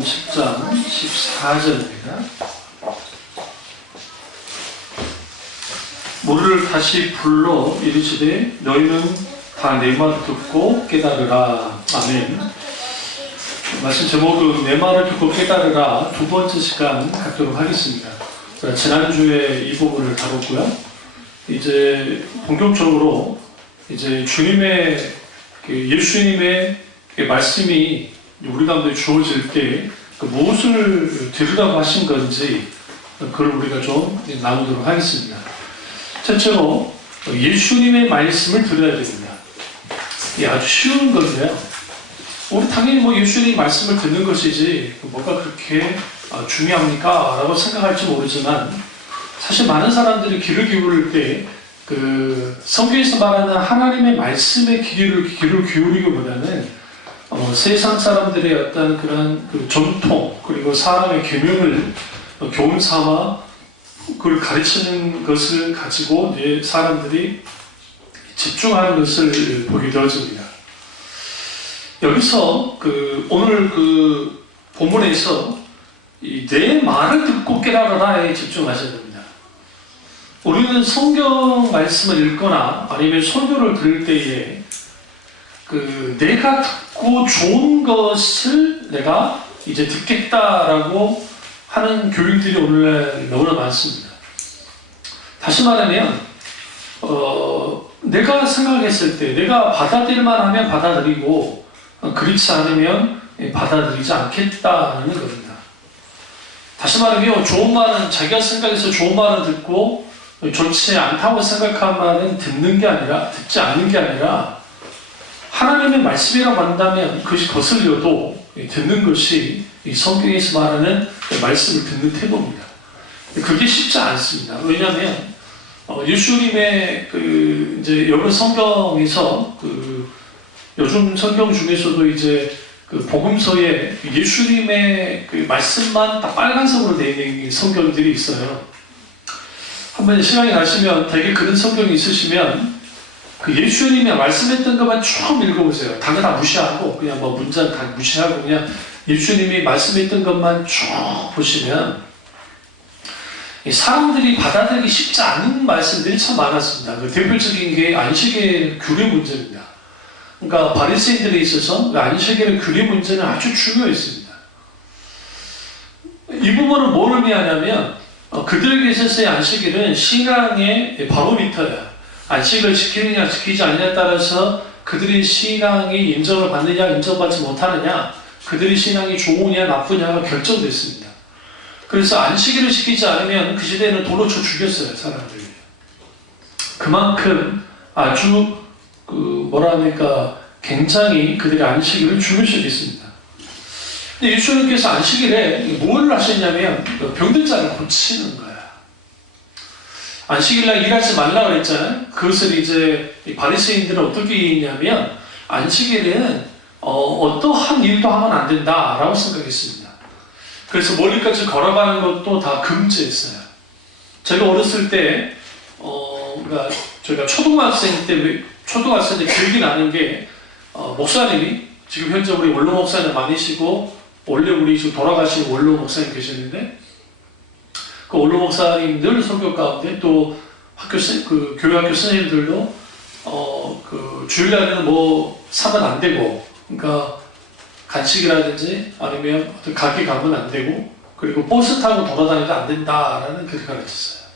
마태복음 10장 14절입니다. 무리를 다시 불러 이르시되 너희는 다 내 말 듣고 깨달으라. 아멘. 말씀 제목은 내 말을 듣고 깨달으라 두 번째 시간 갖도록 하겠습니다. 지난주에 이 부분을 다뤘고요. 이제 본격적으로 이제 주님의 예수님의 말씀이 우리 가운데 주어질 때 무엇을 들으라고 하신 건지 그걸 우리가 좀 나누도록 하겠습니다. 첫째로 예수님의 말씀을 들어야 됩니다. 아주 쉬운 건데요. 우리 당연히 예수님 말씀을 듣는 것이지 뭐가 그렇게 중요합니까? 라고 생각할지 모르지만 사실 많은 사람들이 귀를 기울일 때 성경에서 말하는 하나님의 말씀에 귀를 기울이기보다는 세상 사람들의 어떤 그런 전통 그리고 사람의 계명을 교훈 삼아 그걸 가르치는 것을 가지고 이제 사람들이 집중하는 것을 보게 되어집니다. 여기서 오늘 본문에서 내 말을 듣고 깨달아라에 집중하셔야 됩니다. 우리는 성경 말씀을 읽거나 아니면 설교를 들을 때에 내가 듣고 좋은 것을 내가 이제 듣겠다라고 하는 교육들이 오늘날 너무나 많습니다. 다시 말하면 내가 생각했을 때 내가 받아들일만 하면 받아들이고 그렇지 않으면 받아들이지 않겠다는 겁니다. 다시 말하면 좋은 말은 자기가 생각해서 좋은 말을 듣고 좋지 않다고 생각한 말은 듣지 않는 게 아니라 하나님의 말씀이라고 한다면 그것이 거슬려도 듣는 것이 성경에서 말하는 말씀을 듣는 태도입니다. 그게 쉽지 않습니다. 왜냐하면 예수님의 이제 여러 성경에서 요즘 성경 중에서도 이제 복음서에 예수님의 말씀만 딱 빨간색으로 되어 있는 성경들이 있어요. 한번 시간이 나시면 되게 그런 성경이 있으시면 예수님이 말씀했던 것만 쭉 읽어보세요. 다른 거 다 무시하고 그냥 문장 다 무시하고 그냥 예수님이 말씀했던 것만 쭉 보시면 사람들이 받아들이기 쉽지 않은 말씀들이 참 많았습니다. 대표적인 게 안식의 규례 문제입니다. 그러니까 바리새인들에 있어서 안식일의 규례 문제는 아주 중요했습니다. 이 부분은 뭘 의미하냐면 그들에게 있어서의 안식일은 신앙의 바로미터야. 안식을 지키느냐 지키지 않느냐에 따라서 그들의 신앙이 인정을 받느냐 인정받지 못하느냐 그들의 신앙이 좋으냐 나쁘냐가 결정됐습니다. 그래서 안식일을 지키지 않으면 그 시대에는 돌로 쳐 죽였어요. 사람들이. 그만큼 아주 굉장히 그들의 안식일을 중요시했습니다. 근데 예수님께서 안식일에 뭘 하셨냐면 병든 자를 고치는 거야. 안식일날 일하지 말라 그랬잖아요. 그것을 이제 바리새인들은 어떻게 했냐면 안식일에는 어떠한 일도 하면 안 된다라고 생각했습니다. 그래서 멀리까지 걸어가는 것도 다 금지했어요. 제가 어렸을 때 그러니까 저희가 초등학생 때 기억이 나는 게 목사님이 지금 현재 우리 원로 목사님 많으시고 원래 우리 지금 돌아가신 원로 목사님 계셨는데 그 원로 목사님 늘 설교 가운데 또 교회 학교 선생님들도 주일날에는 사면 안 되고 그러니까 간식이라든지 아니면 어떤 가게 가면 안 되고 그리고 버스 타고 돌아다니도 안 된다라는 그렇게 가르쳤어요.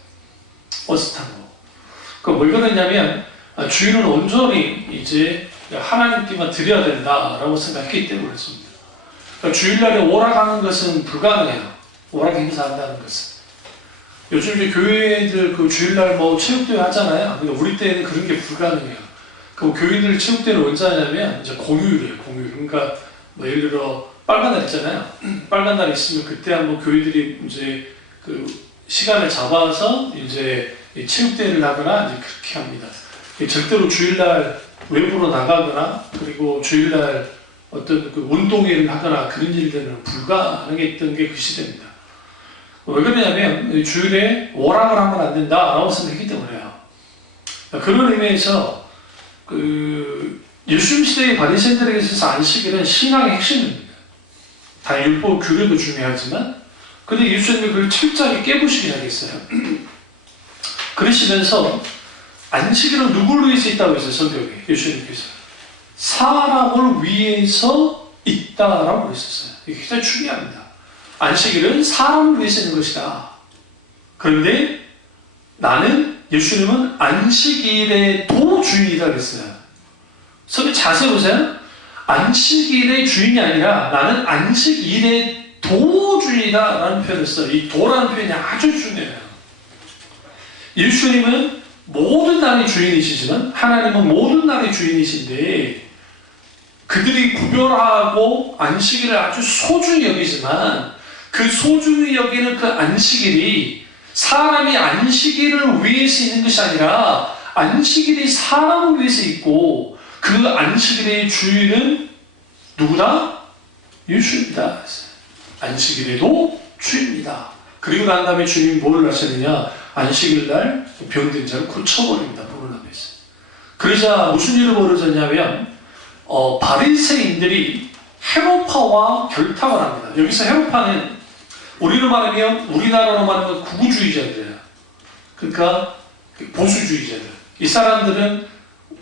버스 타고. 왜 그러냐면 주일은 온전히 이제 하나님께만 드려야 된다라고 생각했기 때문에 그렇습니다. 그러니까 주일날에 오락하는 것은 불가능해요. 오락 행사한다는 것은. 요즘 이제 교회들 주일날 체육대회 하잖아요. 근데 우리 때는 그런 게 불가능해요. 교회들 체육대회를 언제 하냐면 이제 공휴일이에요. 공휴일. 그러니까 예를 들어 빨간 날 있잖아요. 빨간 날 있으면 그때 한번 교회들이 이제 시간을 잡아서 이제 체육대회를 하거나 이제 그렇게 합니다. 절대로 주일날 외부로 나가거나 그리고 주일날 어떤 운동회를 하거나 그런 일들은 불가능했던 게 그 시대입니다. 왜 그러냐면 주일에 오락을 하면 안 된다라고 생각했기 때문에요. 그런 의미에서 예수님 시대의 바리새인들에게 있어서 안식일은 신앙의 핵심입니다. 다 율법 규례도 중요하지만, 근데 예수님이 그걸 철저하게 깨부시긴 하겠어요. 그러시면서 안식일은 누구를 위해서 있다고 했어요, 성경에. 예수님께서 사람을 위해서 있다라고 했었어요. 이게 굉장히 중요합니다. 안식일은 사람을 위해서 있는 것이다. 그런데 나는, 예수님은 안식일의 도주인이다 그랬어요. 성경 자세히 보세요. 안식일의 주인이 아니라 나는 안식일의 도주인이다 라는 표현을 써요. 이 도라는 표현이 아주 중요해요. 예수님은 모든 날의 주인이시지만 하나님은 모든 날의 주인이신데, 그들이 구별하고 안식일을 아주 소중히 여기지만 그 소중히 여기는 그 안식일이 사람이 안식일을 위해서 있는 것이 아니라 안식일이 사람을 위해서 있고, 그 안식일의 주인은 누구다? 예수입니다. 안식일에도 주입니다. 그리고 난 다음에 주님이 뭐를 하셨느냐? 안식일날 병든 자를 고쳐버립니다. 부분 앞에서. 그러자 무슨 일이 벌어졌냐면 바리새인들이 헤롯파와 결탁을 합니다. 여기서 헤롯파는 우리나라로 말하면 구구주의자들이에요. 그러니까 보수주의자들. 이 사람들은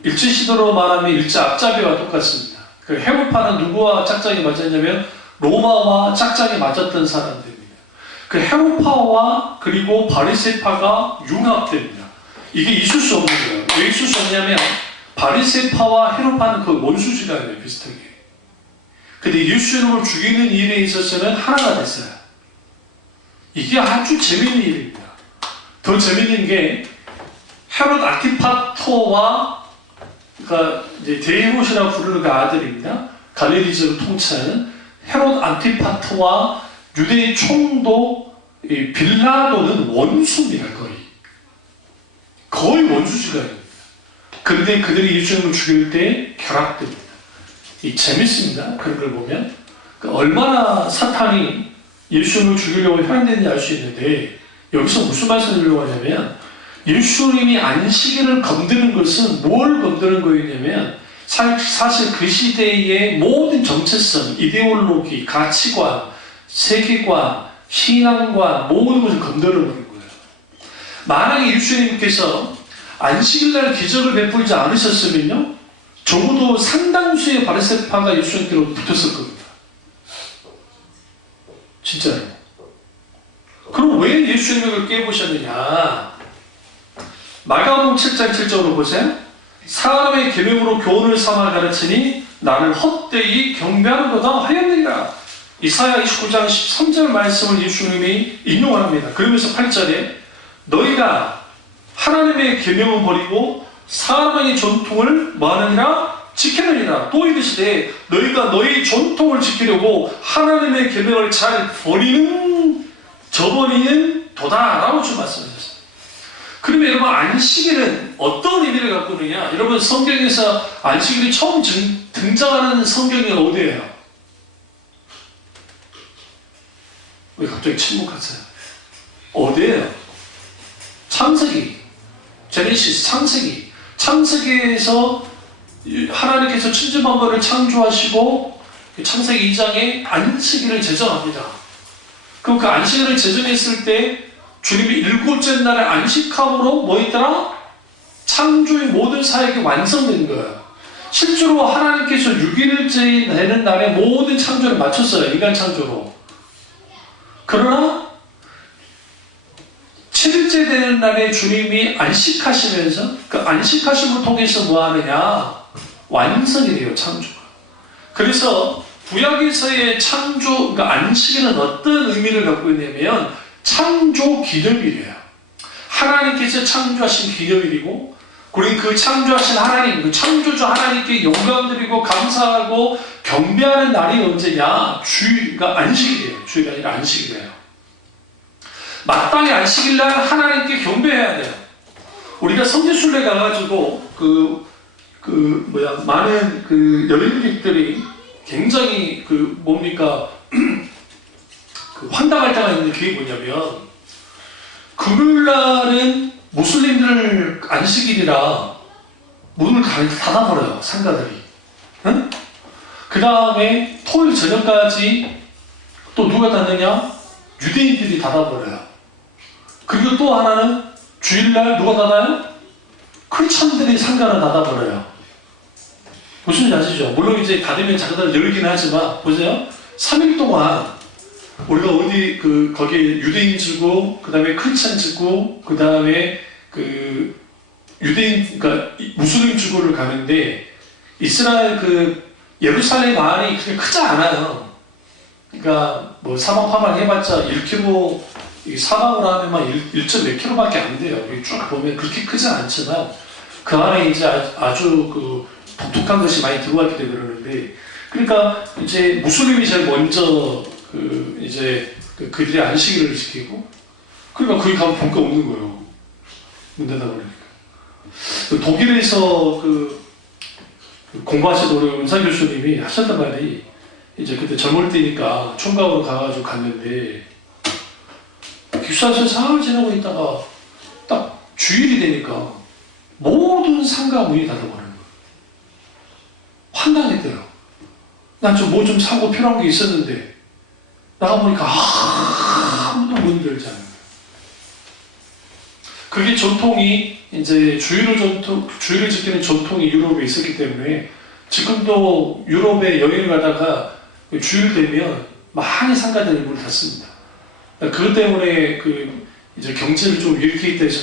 일제시대로 말하면 일제 앞잡이와 똑같습니다. 그 헤롯파는 누구와 짝짝이 맞았냐면 로마와 짝짝이 맞았던 사람들입니다. 그 헤롯파와 그리고 바리새파가 융합됩니다. 이게 있을 수 없는 거예요. 왜 있을 수 없냐면 바리새파와 헤롯파는 그 원수지간이에요, 비슷하게. 근데 예수님을 죽이는 일에 있어서는 하나가 됐어요. 이게 아주 재밌는 일입니다. 더 재밌는 게 헤롯 안티파토와, 그러니까 이제 대헤롯이라고 부르는 그 아들입니다. 갈릴리 지역을 통치하는 헤롯 안티파토와 유대의 총독 빌라도는 원수입니다. 거의 원수지간입니다. 그런데 그들이 예수님을 죽일 때 결합됩니다. 재밌습니다. 그런 걸 보면 얼마나 사탄이 예수님을 죽이려고 혈안되는지 알 수 있는데, 여기서 무슨 말씀을 드리려고 하냐면 예수님이 안식일을 건드는 것은 뭘 건드는 거였냐면 사실 그 시대의 모든 정체성, 이데올로기, 가치관, 세계관, 신앙관, 모든 것을 건드려버린 거예요. 만약에 예수님께서 안식일날 기적을 베풀지 않으셨으면요, 적어도 상당수의 바리새파가 예수님께로 붙었을 겁니다. 진짜로. 그럼 왜 예수님이 그걸 깨보셨느냐? 마가복음 7장 7절로 보세요. 사람의 계명으로 교훈을 삼아 가르치니 나를 헛되이 경배하는도다 하였느니라. 이사야 29장 13절 말씀을 예수님이 인용합니다. 그러면서 8절에 너희가 하나님의 계명을 버리고 사람의 전통을 뭐하느니라? 지키느니라. 또 이르시되 너희가 너희 전통을 지키려고 하나님의 계명을 잘 저버리는 도다라고 좀 말씀하셨어요. 그러면 여러분, 안식일은 어떤 의미를 갖고 있느냐? 여러분, 성경에서 안식일이 처음 등장하는 성경이 어디예요? 왜 갑자기 침묵하세요? 어디예요? 창세기, 제네시스, 창세기. 창세기에서 하나님께서 천지만물을 창조하시고 창세기 2장에 안식일을 제정합니다. 그럼 그 안식일을 제정했을 때 주님이 7째 날에 안식함으로 뭐 있더라? 창조의 모든 사역이 완성된 거예요. 실제로 하나님께서 6일째 되는 날에 모든 창조를 마쳤어요. 인간 창조로. 그러나 7일째 되는 날에 주님이 안식하시면서 그 안식하심을 통해서 뭐 하느냐? 완성이 돼요, 창조가. 그래서 구약에서의 창조, 그러니까 안식일은 어떤 의미를 갖고 있냐면 창조 기념일이에요. 하나님께서 창조하신 기념일이고, 그리고 그 창조하신 하나님, 그 창조주 하나님께 영광 드리고 감사하고 경배하는 날이 언제냐? 그러니까 안식일이에요. 주일이 아니라 안식일이에요. 마땅히 안식일날 하나님께 경배해야 돼요. 우리가 성지순례 가가지고 많은 여행객들이 굉장히 황당할 때가 있는데, 그게 뭐냐면 금요일날은 무슬림들 안식일이라 문을 닫아버려요, 상가들이. 응? 그 다음에 토요일 저녁까지 또 누가 닫느냐? 유대인들이 닫아버려요. 그리고 또 하나는 주일날 누가 닫아요? 크리스천들이 상가를 닫아버려요. 무슨 일 아시죠? 물론 이제 닫으면 자기들 열긴 하지만 보세요. 3일 동안 우리가 어디 거기에 유대인 지고 그 다음에 크리스천 지고 그 다음에 유대인 그러니까 무슬림 지구를 가는데 이스라엘 예루살렘 마을이 그렇게 크지 않아요. 그러니까 뭐 사방파방 해봤자 1km 사방으로 하면 1몇 킬로밖에 안 돼요. 쭉 보면 그렇게 크지 않지만 그 안에 이제 아주 독특한 것이 많이 들어왔기 때문에 그러는데, 그러니까 이제 무슬림이 제일 먼저 그들의 안식일을 지키고, 그러니까 거기 가면 볼 게 없는 거예요. 문 닫아 버리니까. 독일에서 공부하시던 우리 은사 교수님이 하셨던 말이, 이제 그때 젊을 때니까 총각으로 가가지고 갔는데 기숙사에서 잘 지내고 있다가 딱 주일이 되니까 모든 상가 문이 닫아버리는 거예요. 황당했대요. 난 좀 뭐 좀 사고 필요한 게 있었는데 나가보니까 아무도 문 열지 않는 거예요. 그게 전통이 이제 주일을 지키는 전통이 유럽에 있었기 때문에 지금도 유럽에 여행을 가다가 주일 되면 많이 상가들이 문을 닫습니다. 그것 때문에 이제 경제를 좀 일으키기 때문에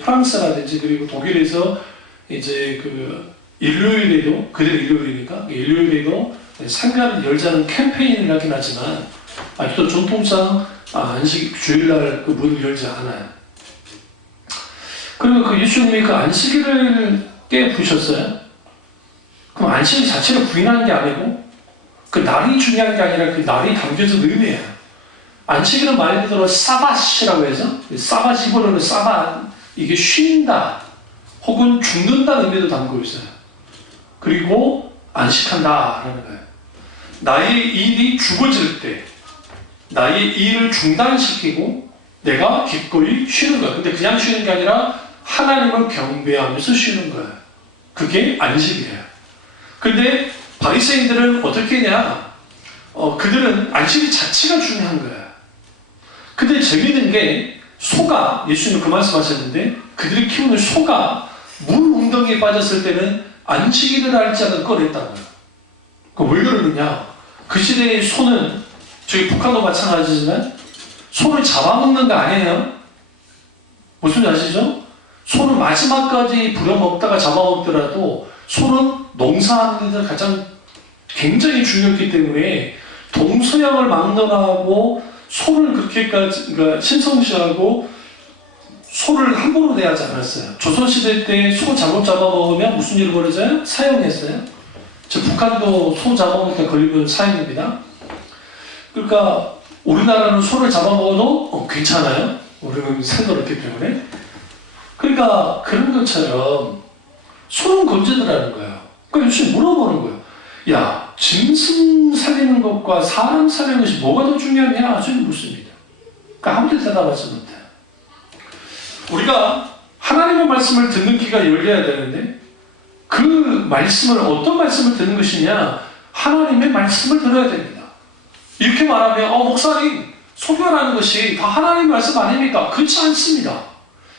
프랑스라든지 그리고 독일에서 이제 일요일에도 그대로 일요일이니까 일요일에도 상가를 열자는 캠페인을 하긴 하지만 아직도 전통상 주일날 문을 열지 않아요. 그리고 예수님이 안식일을 깨부셨어요. 그럼 안식일 자체를 부인하는 게 아니고 그 날이 중요한 게 아니라 그 날이 담겨진 의미예요. 안식일은 말 그대로 사밧이라고 해서 사밧 이번에는 사밧 이게 쉰다 혹은 죽는다는 의미도 담고 있어요. 그리고 안식한다라는 거예요. 나의 일이 죽어질 때 나의 일을 중단시키고 내가 기꺼이 쉬는 거예요. 근데 그냥 쉬는 게 아니라 하나님을 경배하면서 쉬는 거예요. 그게 안식이에요. 근데 바리새인들은 어떻게 했냐? 그들은 안식일 자체가 중요한 거예요. 근데 재미있는 게 소가, 예수님은 그 말씀하셨는데 그들이 키우는 소가 물 웅덩이에 빠졌을 때는 안식일을 알지 않고 꺼냈다고요. 왜 그러느냐? 그 시대의 소는 저희 북한도 마찬가지지만 소를 잡아먹는 거 아니에요? 무슨 아시죠? 소는 마지막까지 부려먹다가 잡아먹더라도 소는 농사하는 데 가장 굉장히 중요했기 때문에 동서양을 막론하고 소를 그렇게까지 그러니까 신성시하고 소를 함부로 대하지 않았어요. 조선시대 때 소 잘못 잡아먹으면 무슨 일이 벌어져요? 사형했어요. 저 북한도 소 잡아먹을 때 걸리면 사형입니다. 그러니까 우리나라는 소를 잡아먹어도 괜찮아요. 우리는 상관없기 때문에. 그러니까 그런 것처럼 소는 건재더라는 거예요. 그러니까 요즘 물어보는 거예요. 야, 짐승 살리는 것과 사람 살리는 것이 뭐가 더 중요하냐? 저는 묻습니다. 그러니까 아무도 대답하지 못해요. 우리가 하나님의 말씀을 듣는 귀가 열려야 되는데 그 말씀을 어떤 말씀을 듣는 것이냐? 하나님의 말씀을 들어야 됩니다. 이렇게 말하면 목사님 소교라는 것이 다 하나님의 말씀 아닙니까? 그렇지 않습니다.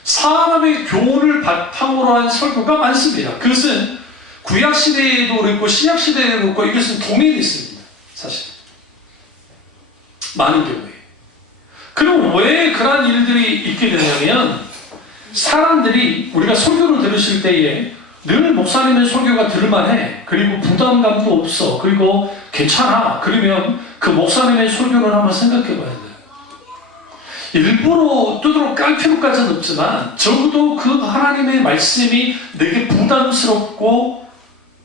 사람의 교훈을 바탕으로 한 설교가 많습니다. 그것은 구약시대에도 그렇고 신약시대에도 그렇고 이것은 동일히 있습니다. 사실 많은 경우에. 그럼 왜 그런 일들이 있게 되냐면 사람들이 우리가 설교를 들으실 때에 늘 목사님의 설교가 들을만해. 그리고 부담감도 없어. 그리고 괜찮아. 그러면 그 목사님의 설교를 한번 생각해 봐야 돼요. 일부러 두드러 깔 필요까지는 없지만 적어도 그 하나님의 말씀이 내게 부담스럽고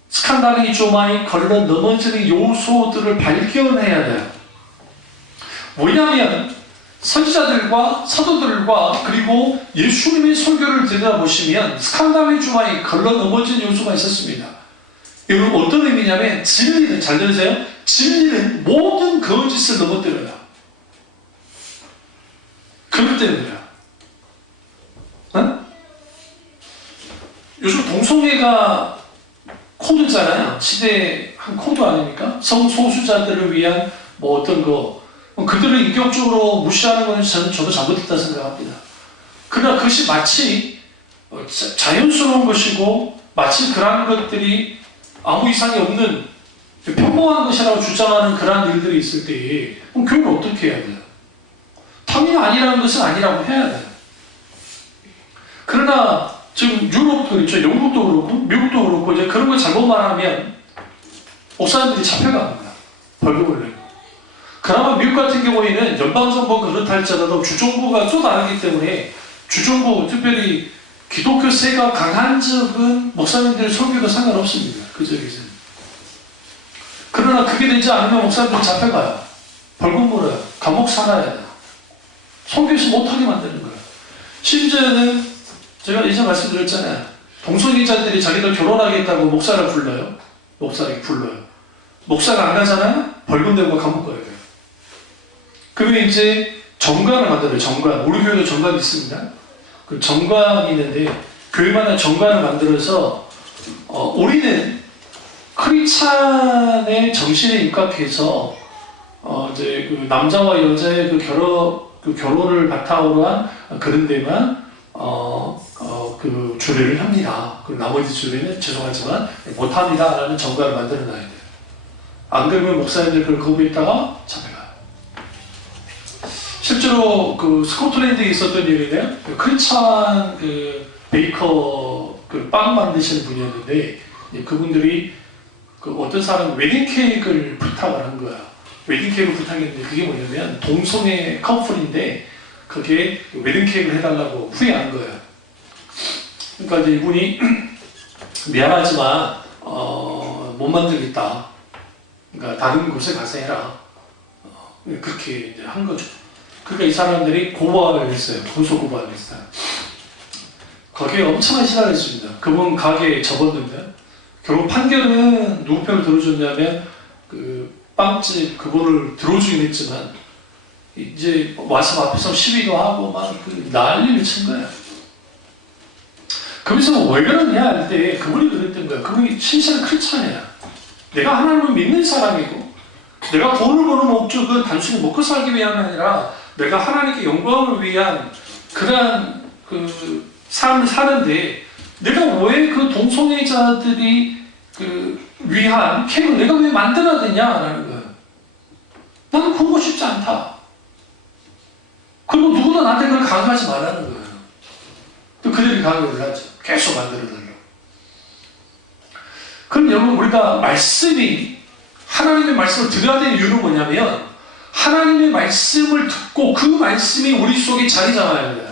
스칸달이 좀 많이 걸러 넘어지는 요소들을 발견해야 돼요. 왜냐하면 선지자들과 사도들과 그리고 예수님의 설교를 들여다보시면 스칸달이 좀 많이 걸러 넘어진 요소가 있었습니다. 여러분 어떤 의미냐면 진리는, 잘 들으세요? 진리는 모든 거짓을 넘어뜨려요. 그것 때문이야. 어? 요즘 동성애가 코드잖아요. 시대의 한 코드 아닙니까? 성소수자들을 위한 뭐 어떤 거 그들을 인격적으로 무시하는 것은 저도 잘못했다 생각합니다. 그러나 그것이 마치 자연스러운 것이고 마치 그러한 것들이 아무 이상이 없는 평범한 것이라고 주장하는 그러한 일들이 있을 때에 그럼 교회는 어떻게 해야 돼요? 당연히 아니라는 것은 아니라고 해야 돼요. 그러나 지금 유럽도 그렇죠. 영국도 그렇고 미국도 그렇고 이제 그런 걸 잘못 말하면 목사님들이 잡혀갑니다. 벌금을 내고. 그나마 미국 같은 경우에는 연방정부가 그렇다 할지라도 주정부가 또 다르기 때문에 주정부 특별히 기독교 세가 강한 지역은 목사님들 설교도 상관없습니다. 그 지역에서는. 그러나 그게 되지 않으면 목사님들이 잡혀가요. 벌금 물어요. 감옥 살아야 돼요. 설교에서 못하게 만드는 거예요. 심지어는 제가 이제 말씀드렸잖아요. 동성애자들이 자기들 결혼하겠다고 목사를 불러요. 목사에게 불러요. 목사가 안 가잖아요? 벌금 내고 감옥 가야 돼요. 그러면 이제 정관을 만들어요. 정관. 우리 교회도 정관이 있습니다. 그 정관이 있는데 교회마다 정관을 만들어서 우리는 크리스찬의 정신에 입각해서 이제 그 남자와 여자의 그 결혼을 바탕으로 한 그런 데만 그 주례를 합니다. 그리고 나머지 주례는 죄송하지만 못합니다. 라는 정관을 만들어 놔야 돼요. 안 그러면 목사님들 그걸 거부했다가 잡혀가요. 실제로 그 스코틀랜드에 있었던 일인데요. 그 크리스찬 그 베이커 그 빵 만드시는 분이었는데 그분들이 그 어떤 사람 웨딩 케이크를 부탁을 한 거야. 웨딩 케이크를 부탁했는데 그게 뭐냐면 동성애 커플인데 그게 웨딩 케이크를 해달라고 후회한 거예요. 그러니까 이제 이분이 미안하지만 못 만들겠다. 그러니까 다른 곳에 가서 해라. 그렇게 이제 한 거죠. 그러니까 이 사람들이 고발을 했어요. 고소 고발을 했어요. 거기에 엄청난 시간을 했습니다. 그분 가게에 접었는데 결국 판결은 누구 편을 들어줬냐면 그 빵집 그분을 들어주긴 했지만 이제 와서 앞에서 시위도 하고 막 그 난리를 친 거예요. 그래서 왜 그러냐 할 때 그분이 그랬던 거예요. 그분이 신실한 크리스찬이야. 내가 하나님을 믿는 사람이고 내가 돈을 버는 목적은 단순히 먹고 살기 위함이 아니라 내가 하나님께 영광을 위한 그러한 그 삶을 사는데 내가 왜 그 동성애자들이 그 위한 케이크를 내가 왜 만들어야 되냐라는 거예요. 나는 그런 거 쉽지 않다. 그리고 누구도 나한테 그걸 강요하지 말라는 거예요. 또 그들이 강요를 하죠. 계속 만들어달라고. 그럼 여러분 우리가 말씀이 하나님의 말씀을 들어야 되는 이유는 뭐냐면 하나님의 말씀을 듣고 그 말씀이 우리 속에 자리 잡아야 합니다.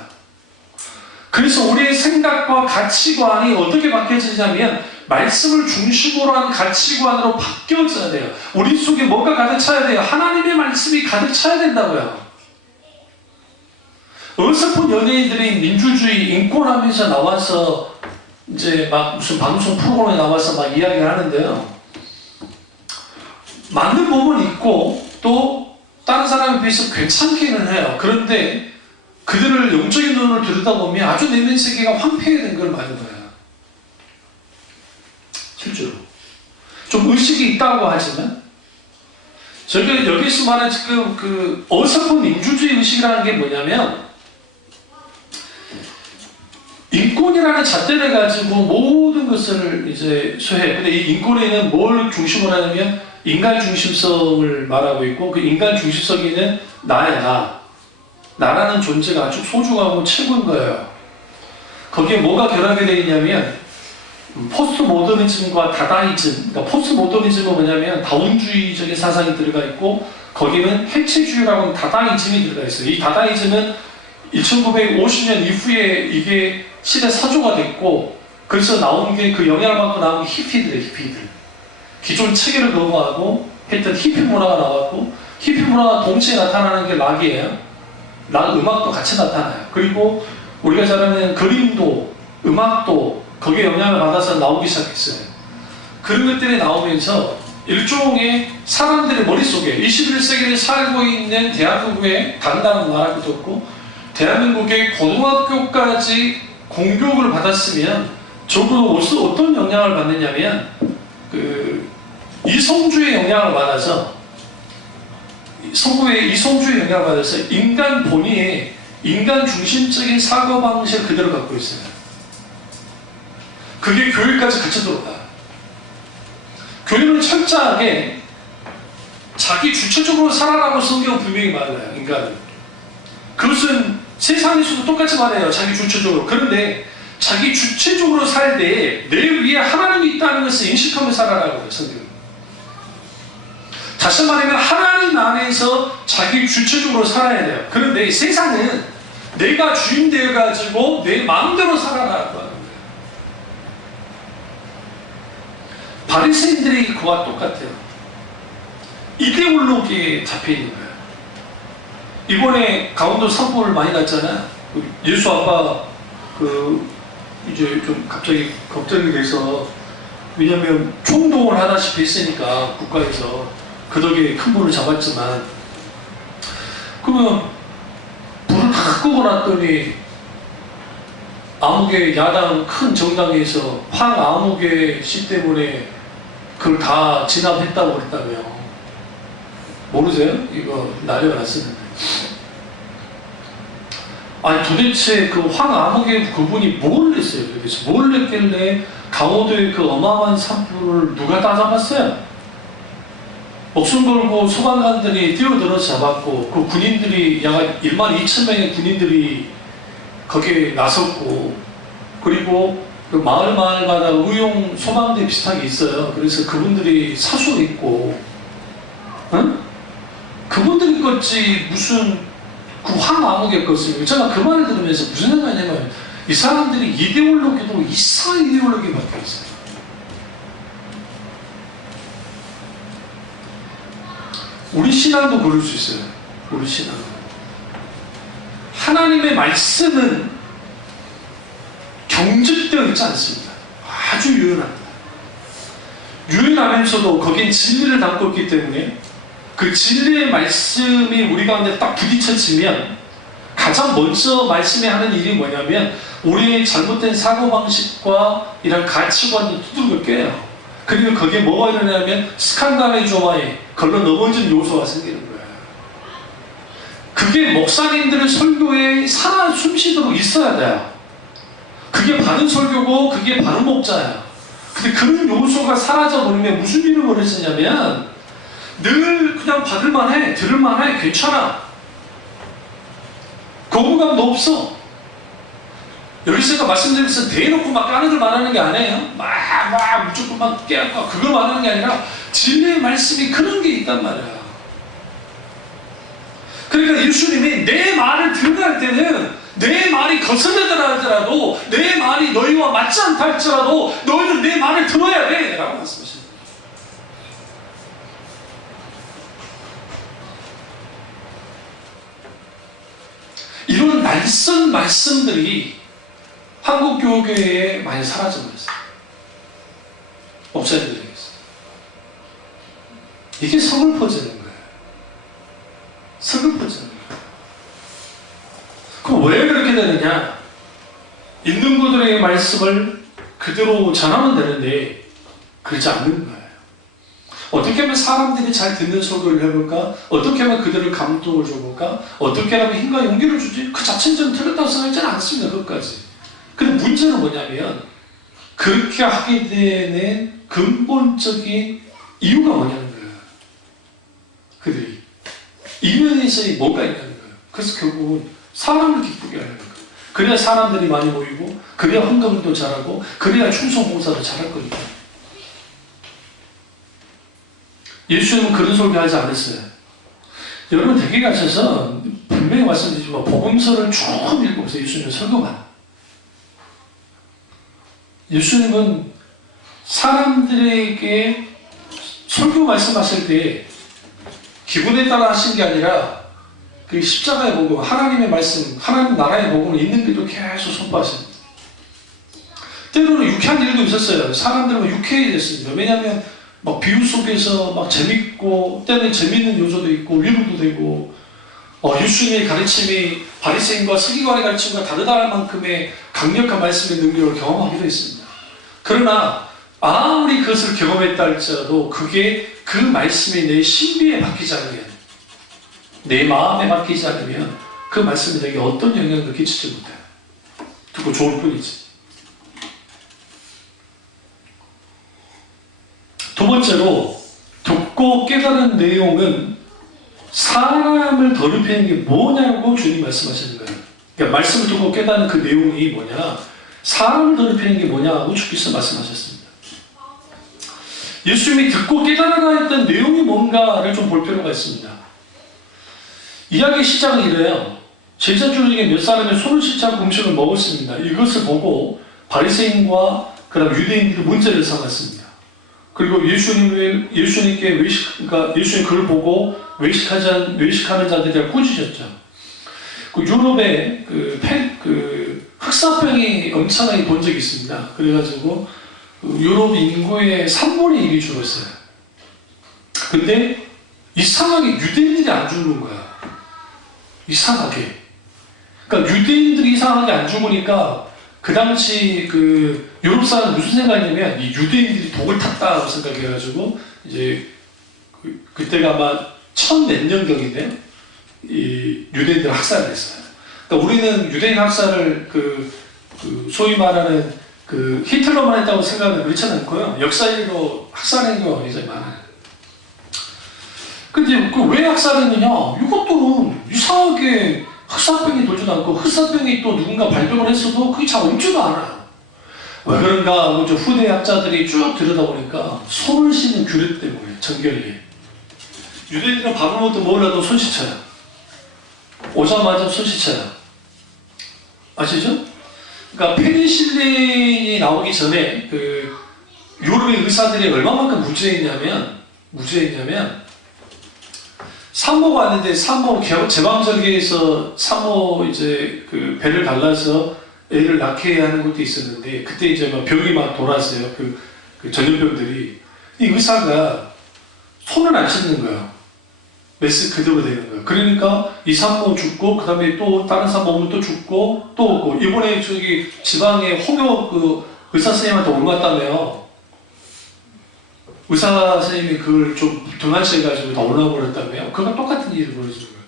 그래서 우리의 생각과 가치관이 어떻게 바뀌어지냐면 말씀을 중심으로 한 가치관으로 바뀌어져야 돼요. 우리 속에 뭐가 가득 차야 돼요? 하나님의 말씀이 가득 차야 된다고요. 어설픈 연예인들이 민주주의 인권하면서 나와서 이제 막 무슨 방송 프로그램에 나와서 막 이야기를 하는데요. 맞는 부분이 있고 또 다른 사람에 비해서 괜찮기는 해요. 그런데 그들을 영적인 눈을 들여다보면 아주 내면 세계가 황폐해진 걸 많이 봐요. 실제로. 좀 의식이 있다고 하지만 저희가 여기서 말하는 지금 그 어설픈 민주주의 의식이라는 게 뭐냐면 인권이라는 잣대를 가지고 모든 것을 이제 소해. 근데 이 인권에는 뭘 중심으로 하냐면 인간 중심성을 말하고 있고 그 인간 중심성에는 나야 나. 나라는 존재가 아주 소중하고 최고인 거예요. 거기에 뭐가 결합이 되어 있냐면 포스트 모더니즘과 다다이즘. 그러니까 포스트 모더니즘은 뭐냐면 다운주의적인 사상이 들어가 있고 거기는 해체주의라고 하는 다다이즘이 들어가 있어요. 이 다다이즘은 1950년 이후에 이게 시대 사조가 됐고 그래서 나온 게 그 영향을 받고 나온 게 히피들이에요. 히피들. 기존 체계를 거부하고 했던 히피 문화가 나왔고 히피 문화가 동시에 나타나는 게 락이에요. 락 음악도 같이 나타나요. 그리고 우리가 잘 아는 그림도 음악도 거기에 영향을 받아서 나오기 시작했어요. 그런 것들이 나오면서 일종의 사람들의 머릿속에 21세기를 살고 있는 대한민국의 다른 나라도 없고 대한민국의 고등학교까지 공교육을 받았으면 적어도 어떤 영향을 받느냐면 그 이성주의 영향을 받아서 서구의 이성주의 영향을 받아서 인간 본위에 인간 중심적인 사고방식을 그대로 갖고 있어요. 그게 교회까지 같이 들어온다. 교회는 철저하게 자기 주체적으로 살아라고 성경은 분명히 말해요. 인간은. 그것은 세상에서도 똑같이 말해요. 자기 주체적으로. 그런데 자기 주체적으로 살 때에 내 위에 하나님이 있다는 것을 인식하며 살아라고 해요. 성경은. 다시 말하면 하나님 안에서 자기 주체적으로 살아야 돼요. 그런데 세상은 내가 주인 되어가지고 내 마음대로 살아라고 하는 거예요. 바리새인들이 그와 똑같아요. 이데올로기에 잡혀있는 거예요. 이번에 강원도 산불 많이 났잖아요. 예수 아빠 이제 좀 갑자기 걱정이 돼서, 왜냐면 총동을 하다시피 했으니까 국가에서 그 덕에 큰 불을 잡았지만, 그러면 불을 다 끄고 났더니 아무개 야당 큰 정당에서 황아무개 씨 때문에 그걸 다 진압했다고 그랬다며. 모르세요? 이거 난리가 났었는데. 아니 도대체 그 황아무개 그분이 뭘 했어요? 그래서 뭘 했길래 강원도의 그 어마어마한 산불을 누가 다 잡았어요? 목숨 걸고 소방관들이 뛰어들어서 잡았고, 그 군인들이 약 12,000명의 군인들이 거기에 나섰고, 그리고 그 마을마다 의용 소방대 비슷한 게 있어요. 그래서 그분들이 사수 있고, 응? 그분들이 껐지 무슨 그 황아무개 껐어요. 제가 그 말을 들으면서 무슨 생각이냐면, 이 사람들이 이데올로기도 이상한 이데올로기에 박혀 있어요. 우리 신앙도 그럴 수 있어요. 우리 신앙은. 하나님의 말씀은 경직되어 있지 않습니다. 아주 유연합니다. 유연하면서도 거긴 진리를 담고 있기 때문에 그 진리의 말씀이 우리 가운데 딱 부딪혀지면 가장 먼저 말씀이 하는 일이 뭐냐면 우리의 잘못된 사고방식과 이런 가치관을 두들겨 깨요. 그리고 거기에 뭐가 일어나냐면 스칸달의 조화에 걸러 넘어지는 요소가 생기는 거예요. 그게 목사님들의 설교에 살아 숨쉬도록 있어야 돼요. 그게 바른 설교고 그게 바른 목자예요. 근데 그런 요소가 사라져버리면 무슨 일이 벌어지냐면 늘 그냥 받을만해, 들을만해, 괜찮아. 거부감도 없어. 여기서 제가 말씀드리면서 대놓고 막 까느들 말하는 게 아니에요. 막 무조건 막 깨닫고 그걸 말하는 게 아니라 진리의 말씀이 그런 게 있단 말이야. 그러니까 예수님이 내 말을 들으라 할 때는 내 말이 거슬리더라 할지라도 내 말이 너희와 맞지 않다 할지라도 너희는 내 말을 들어야 돼 라고 말씀하십니다. 이런 날선 말씀들이 한국 교회에 많이 사라져버렸어요. 없애버리겠어요. 이게 서글퍼지는 거예요. 서글퍼지는 거예요. 그럼 왜 그렇게 되느냐? 있는 분들의 말씀을 그대로 전하면 되는데 그렇지 않는 거예요. 어떻게 하면 사람들이 잘 듣는 설교를 해볼까? 어떻게 하면 그들을 감동을 줘볼까? 어떻게 하면 힘과 용기를 주지? 그 자체는 좀 틀렸다고 생각하지는 않습니다. 그것까지. 근데 문제는 뭐냐면 그렇게 하게 되는 근본적인 이유가 뭐냐는 거예요. 그들이 이면에서 뭔가 있다는 거예요. 그래서 결국은 사람을 기쁘게 하는 거예요. 그래야 사람들이 많이 모이고 그래야 헌금도 잘하고 그래야 충성봉사도 잘할 거니까. 예수님은 그런 설교하지 않았어요. 여러분 댁에 가셔서 분명히 말씀드리지만 복음서를 쭉 읽어보세요. 예수님은 설교만. 예수님은 사람들에게 설교 말씀하실 때 기분에 따라 하신 게 아니라 그 십자가의 복음, 하나님의 말씀, 하나님 나라의 복음을 있는 그대로 계속 선포하십니다. 때로는 유쾌한 일도 있었어요. 사람들은 유쾌해졌습니다. 왜냐하면 막 비유 속에서 막 재밌고 때는 재밌는 요소도 있고 위로도 되고 예수님의 가르침이 바리새인과 서기관의 가르침과 다르다 할 만큼의 강력한 말씀의 능력을 경험하기도 했습니다. 그러나 아무리 그것을 경험했다 할지라도 그게 그 말씀이 내 신비에 바뀌지 않으면 내 마음에 맡기지 않으면 그 말씀이 내게 어떤 영향도 끼치지 못해요. 듣고 좋을 뿐이지. 두 번째로 듣고 깨달은 내용은 사람을 더럽히는 게 뭐냐고 주님 말씀하시는 거예요. 그러니까 말씀을 듣고 깨닫는 그 내용이 뭐냐, 사람을 더럽히는 게 뭐냐고 주께서 말씀하셨습니다. 예수님이 듣고 깨달아야 했던 내용이 뭔가를 좀 볼 필요가 있습니다. 이야기 시작은 이래요. 제자 중에 몇 사람이 손을 씻지 않고 음식을 먹었습니다. 이것을 보고 바리새인과 그다음 유대인들이 문제를 삼았습니다. 그리고 예수님께 그러니까 예수님 그걸 보고 외식하는 자들이 꾸짖으셨죠. 그 유럽에 흑사병이 엄청나게 본 적이 있습니다. 그래가지고 유럽 인구의 3분의 1이 죽었어요. 근데 이상하게 유대인들이 안 죽는 거야. 이상하게. 그러니까 유대인들이 이상하게 안 죽으니까 그 당시 그 유럽 사람 무슨 생각이냐면 이 유대인들이 독을 탔다고 생각해가지고 이제 그때가 아마 1000몇 년경인데요. 이 유대인들 학살을 했어요. 그러니까 우리는 유대인 학살을 소위 말하는 히틀러만 했다고 생각하면 그렇지 않고요. 역사적으로 학살한 경우가 굉장히 많아요. 근데 왜 학살했느냐? 이것도 이상하게 흑사병이 돌지도 않고 흑사병이 또 누군가 발병을 했어도 그게 잘 옮지도 않아요. 왜 그런가? 후대 학자들이 쭉 들여다보니까 손을 씻는 규례 때문에 정결리. 유대인들은 밥을 먹든 뭘 하든 손 씻어요. 오자마자 손 씻어요. 아시죠? 그러니까 페니실린이 나오기 전에 유럽의 의사들이 얼마만큼 무지했냐면 산모가 왔는데 산모 제왕절개에서 산모 이제 배를 갈라서 애를 낳게 하는 것도 있었는데 그때 이제 막 병이 막 돌았어요. 그 전염병들이. 이 의사가 손을 안 씻는 거예요. 메스 그대로 되는 거예요. 그러니까 이 산모 죽고 그다음에 또 다른 산모 오면 또 죽고 또 없고 이번에 저기 지방에 홍역 의사 선생님한테 올랐다며요. 의사 선생님이 그걸 좀 등한시해가지고 다 올라버렸다며요. 그건 똑같은 일을 벌어지는 거예요.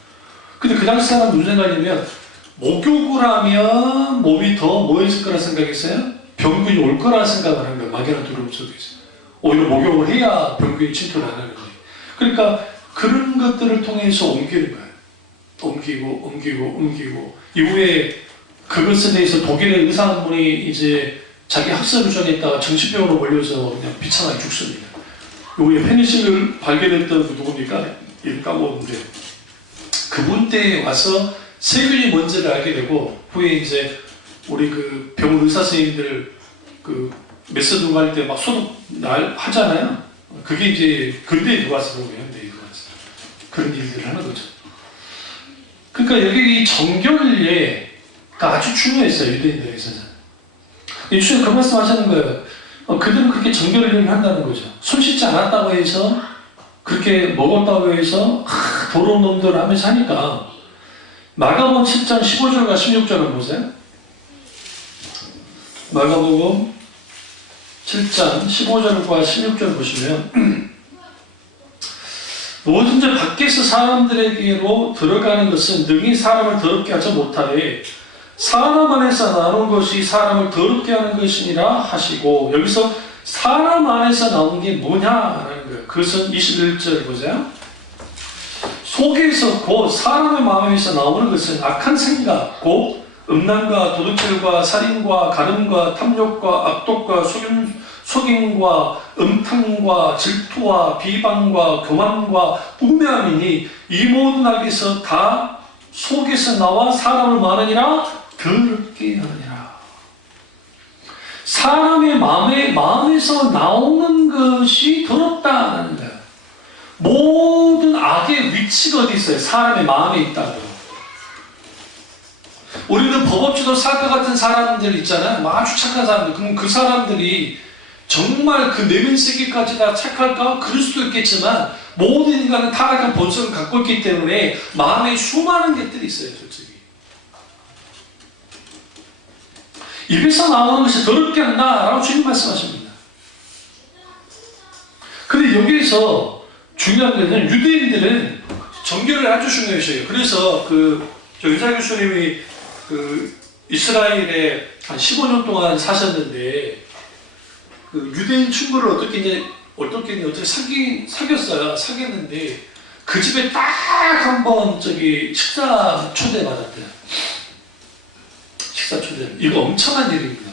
근데 그 당시 사람은 무슨 생각이냐면 목욕을 하면 몸이 더 뭐해질 거라 생각했어요? 병균이 올 거라 생각을 하는 거예요. 막연한 두려움 속에서. 오히려 목욕을 해야 병균이 침투를 안 하는 거예요. 그러니까 그런 것들을 통해서 옮기는 거예요. 옮기고 이후에 그것에 대해서 독일의 의사 한 분이 이제 자기 학습을 전했다가 정신병으로 몰려서 그냥 비참하게 죽습니다. 이후에 페니실린을 발견했던 그 누굽니까? 이름 까먹었는데 그분 때 와서 세균이 뭔지를 알게 되고 후에 이제 우리 병원 의사 선생님들 메소드 갈 때 막 소독 하잖아요. 그게 이제 근대에 들어와서 그런 거예요. 현대에 들어와서 그런 일들을 하는 거죠. 그러니까 여기 이 정결례가 아주 중요했어요. 유대인들에게서는. 예수님 그 말씀 하시는 거예요. 그들은 그렇게 정결례를 한다는 거죠. 손 씻지 않았다고 해서 그렇게 먹었다고 해서 더러운 놈들 하면서 하니까 마가복음 7장 15절과 16절을 보세요. 마가복음 7장 15절과 16절 보시면 뭐든지 밖에서 사람들에게로 들어가는 것은 능히 사람을 더럽게 하지 못하되 사람 안에서 나오는 것이 사람을 더럽게 하는 것이니라 하시고, 여기서 사람 안에서 나오는 게 뭐냐라는 거예요. 그것은 21절 보세요. 속에서 곧 사람의 마음에서 나오는 것은 악한 생각, 곧 음란과 도둑질과 살인과 간음과 탐욕과 악독과 속임과 음탕과 질투와 비방과 교만과 우매함이니 이 모든 악에서 다 속에서 나와 사람을 마느니라 더럽게 하느니라. 사람의 마음에서 나오는 것이 더럽다는 거예요. 모든 악의 위치가 어디 있어요? 사람의 마음에 있다고요. 우리는 법업지도 사과 같은 사람들 있잖아요. 아주 착한 사람들. 그럼 그 사람들이 정말 그 내면 세계까지 다 착할까? 그럴 수도 있겠지만 모든 인간은 타락한 본성을 갖고 있기 때문에 마음에 수많은 것들이 있어요. 솔직히. 입에서 나오는 것이 더럽게 한다라고 주님 말씀하십니다. 근데 여기에서 중요한 것은 유대인들은 정결을 아주 중요시해요. 그래서 저 의사 교수님이 이스라엘에 한 15년 동안 사셨는데 유대인 친구를 어떻게 사귀었어요. 사귀었는데 그 집에 딱 한 번 식사 초대받았대요. 식사 초대. 이거 엄청난 일입니다.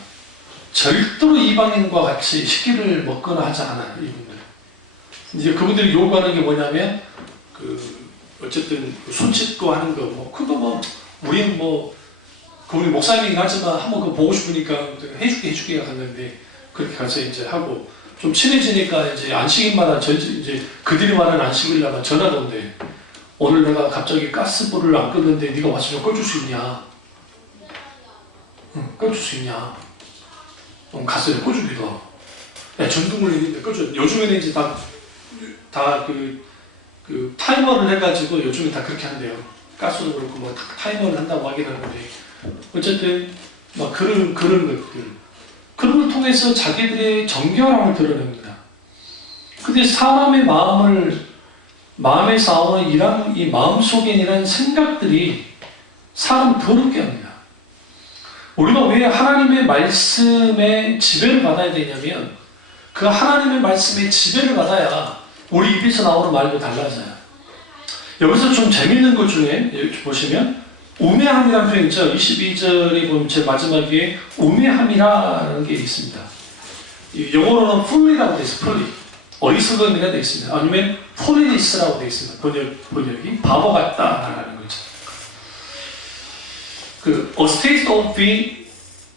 절대로 이방인과 같이 식기를 먹거나 하지 않아요. 이분들. 이제 그분들이 요구하는 게 뭐냐면 어쨌든 손 씻고 하는 거 그거 우리는 그분이 목사님이긴 하지만 한번 그거 보고 싶으니까 해주게 갔는데 그렇게 가서 이제 하고 좀 친해지니까 이제 안식일마다 이제 그들이 말하는 안식일마다 전화가 온대. 오늘 내가 갑자기 가스불을 안 끄는데 네가 와서 좀 꺼줄 수 있냐? 응, 꺼줄 수 있냐? 가서 꺼주기도 하고. 야, 전등을 있는데 꺼줘. 요즘에는 이제 다 타이머를 해가지고 요즘에 다 그렇게 한대요. 가스도 그렇고 타이머를 한다고 하긴 하는데 어쨌든 그런 것들. 그런 걸 통해서 자기들의 정결함을 드러냅니다. 근데 사람의 마음에 싸우는 이 마음속에 있는 생각들이 사람 더럽게 합니다. 우리가 왜 하나님의 말씀에 지배를 받아야 되냐면 그 하나님의 말씀에 지배를 받아야 우리 입에서 나오는 말도 달라져요. 여기서 좀 재밌는 것 중에 이렇게 보시면 우매함이라는 표현 있죠. 22절에 보면 제 마지막에 우매함이라는 게 있습니다. 영어로는 fool이라고 되어 있어요. fool. 어리석음이라 되어 있습니다. 아니면 foolis라고 되어 있습니다. 번역이 바보 같다라는 거죠. a state of being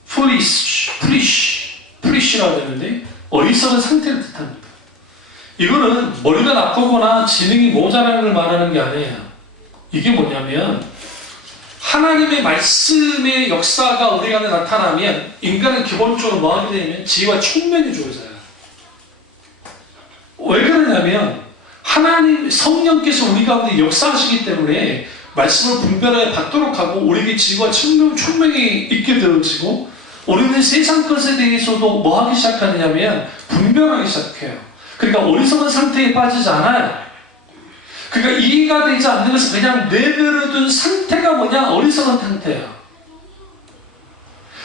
foolish라고 되는데 어리석은 상태를 뜻합니다. 이거는 머리가 나쁘거나 지능이 모자라는 걸 말하는 게 아니에요. 이게 뭐냐면 하나님의 말씀의 역사가 우리 안에 나타나면 인간은 기본적으로 뭐하게 되냐면 지혜와 총명이 주어져요. 왜 그러냐면 하나님 성령께서 우리 가운데 역사하시기 때문에 말씀을 분별하여 받도록 하고 우리에게 지혜와 총명이 있게 되어지고 우리는 세상 것에 대해서도 뭐 하기 시작하느냐면 분별하기 시작해요. 그러니까 어리석은 상태에 빠지지 않아요. 그러니까 이해가 되지 않는 것은 그냥 내버려둔 상태가 뭐냐? 어리석은 상태예요.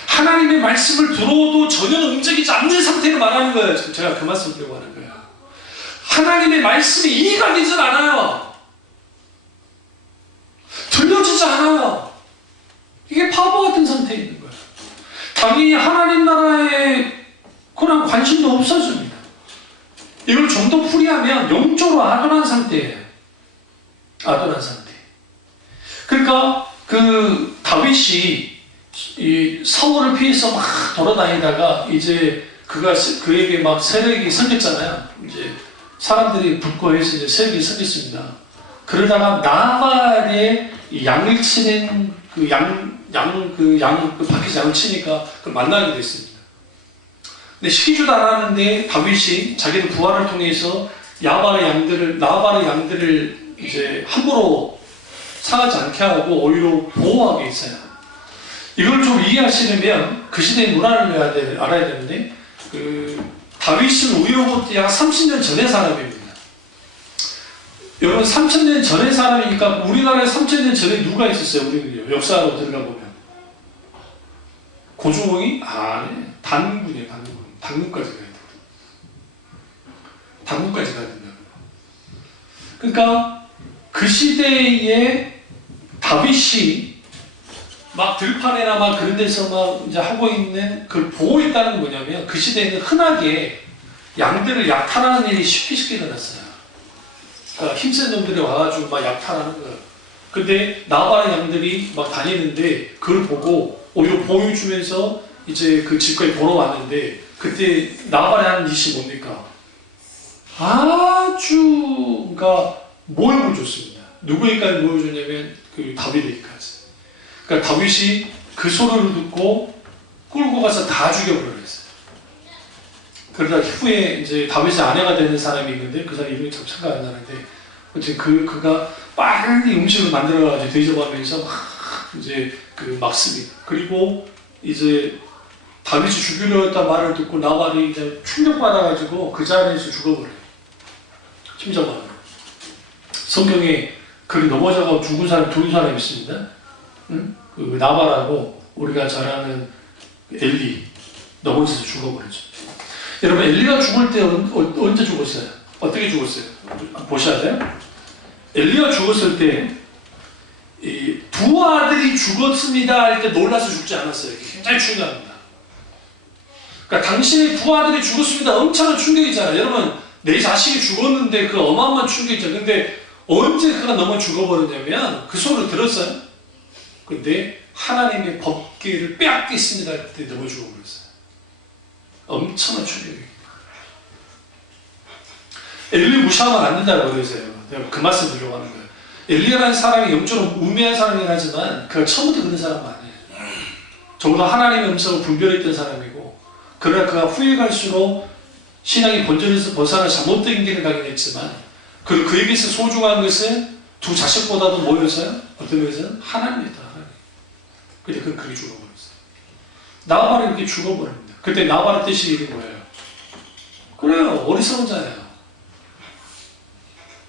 하나님의 말씀을 들어도 전혀 움직이지 않는 상태를 말하는 거예요. 지금 제가 그 말씀을 드리고 하는 거예요. 하나님의 말씀이 이해가 되지 않아요. 들려지지 않아요. 이게 바보 같은 상태에 있는 거예요. 당연히 하나님 나라에 그런 관심도 없어집니다. 이걸 좀 더 풀이하면 영적으로 아둔한 상태예요. 아둔한 상태. 그러니까 다윗이 이 사울을 피해서 막 돌아다니다가 이제 그에게 막 세력이 생겼잖아요. 이제 사람들이 붙고해서 이제 세력이 생겼습니다. 그러다가 나발의 양을 치는 밖에서 양을 치니까 그걸 만나게 됐습니다. 근데 시키지도 않았는데 다윗이 자기의 부하를 통해서 나발의 양들을 이제 함부로 상하지 않게 하고 오히려 보호하게 했어요. 이걸 좀 이해하시려면 그 시대의 문화를 알아야 되는데 다윗은 우리로부터 약 30년 전의 사람입니다. 여러분 3000년 전의 사람이니까 우리나라에 3000년 전에 누가 있었어요? 우리는요. 역사로 들어가 보면 고종이? 아니 단군이에요. 단군까지 가야 돼요. 단군까지 가야 된다. 그러니까 그 시대에 다윗이 막 들판에나 막 그런 데서 막 이제 하고 있는 그걸 보고 있다는 건 뭐냐면 그 시대에는 흔하게 양들을 약탈하는 일이 쉽게 일어났어요. 그러니까 힘센 놈들이 와가지고 막 약탈하는 거예요. 근데 나발의 양들이 막 다니는데 그걸 보고 오히려 보여주면서 이제 그 집까지 보러 왔는데 그때 나발의 한 짓이 뭡니까? 아주 모욕을 줬습니다. 누구에게까지 모욕을 줬냐면 다윗에게까지. 그러니까 다윗이 그 소리를 듣고 끌고 가서 다 죽여버렸어요. 그러다 후에 이제 다윗의 아내가 되는 사람이 있는데 그 사람 이름이 참 생각이 안 나는데 어쨌든 그가 빨리 음식을 만들어가지고 대접하면서 막 씁니다. 그리고 이제 다윗이 죽이려 했던 말을 듣고 나발이 이제 충격받아가지고 그 자리에서 죽어버려요. 심장마비로. 성경에 거기 넘어져서 죽은 사람 두 사람 있습니다. 응? 그 나발하고 우리가 잘 아는 엘리 넘어져서 죽어버렸죠. 여러분 엘리가 죽을 때 언제 죽었어요? 어떻게 죽었어요? 보셔야 돼요. 엘리가 죽었을 때 이 두 아들이 죽었습니다 할 때 놀라서 죽지 않았어요. 이게 굉장히 중요합니다. 그러니까 당신의 두 아들이 죽었습니다. 엄청난 충격이잖아요. 여러분 내 자식이 죽었는데 그 어마어마한 충격이죠. 근데 언제 그가 넘어 죽어버렸냐면 그 소리를 들었어요. 근데 하나님의 법궤를 빼앗겠습니다 할 때 넘어 죽어버렸어요. 엄청난 충격이에요. 엘리 무시하면 안 된다고 그러세요. 내가 그 말씀 드리려고 하는 거예요. 엘리야라는 사람이 영적으로 우매한 사람이긴 하지만 그가 처음부터 그런 사람은 아니에요. 적어도 하나님의 음성을 분별했던 사람이고, 그러나 그가 후에 갈수록 신앙이 번전에서 벗어나 잘못된 길을 가긴 했지만 그에게서 소중한 것은 두 자식보다도 뭐였어요? 어떤 면에서는 하나님이다. 하나님. 근데 그는 그렇게 죽어버렸어요. 나발이 이렇게 죽어버립니다. 그때 나발의 뜻이 이런 거예요. 그래요. 어리석은 자예요.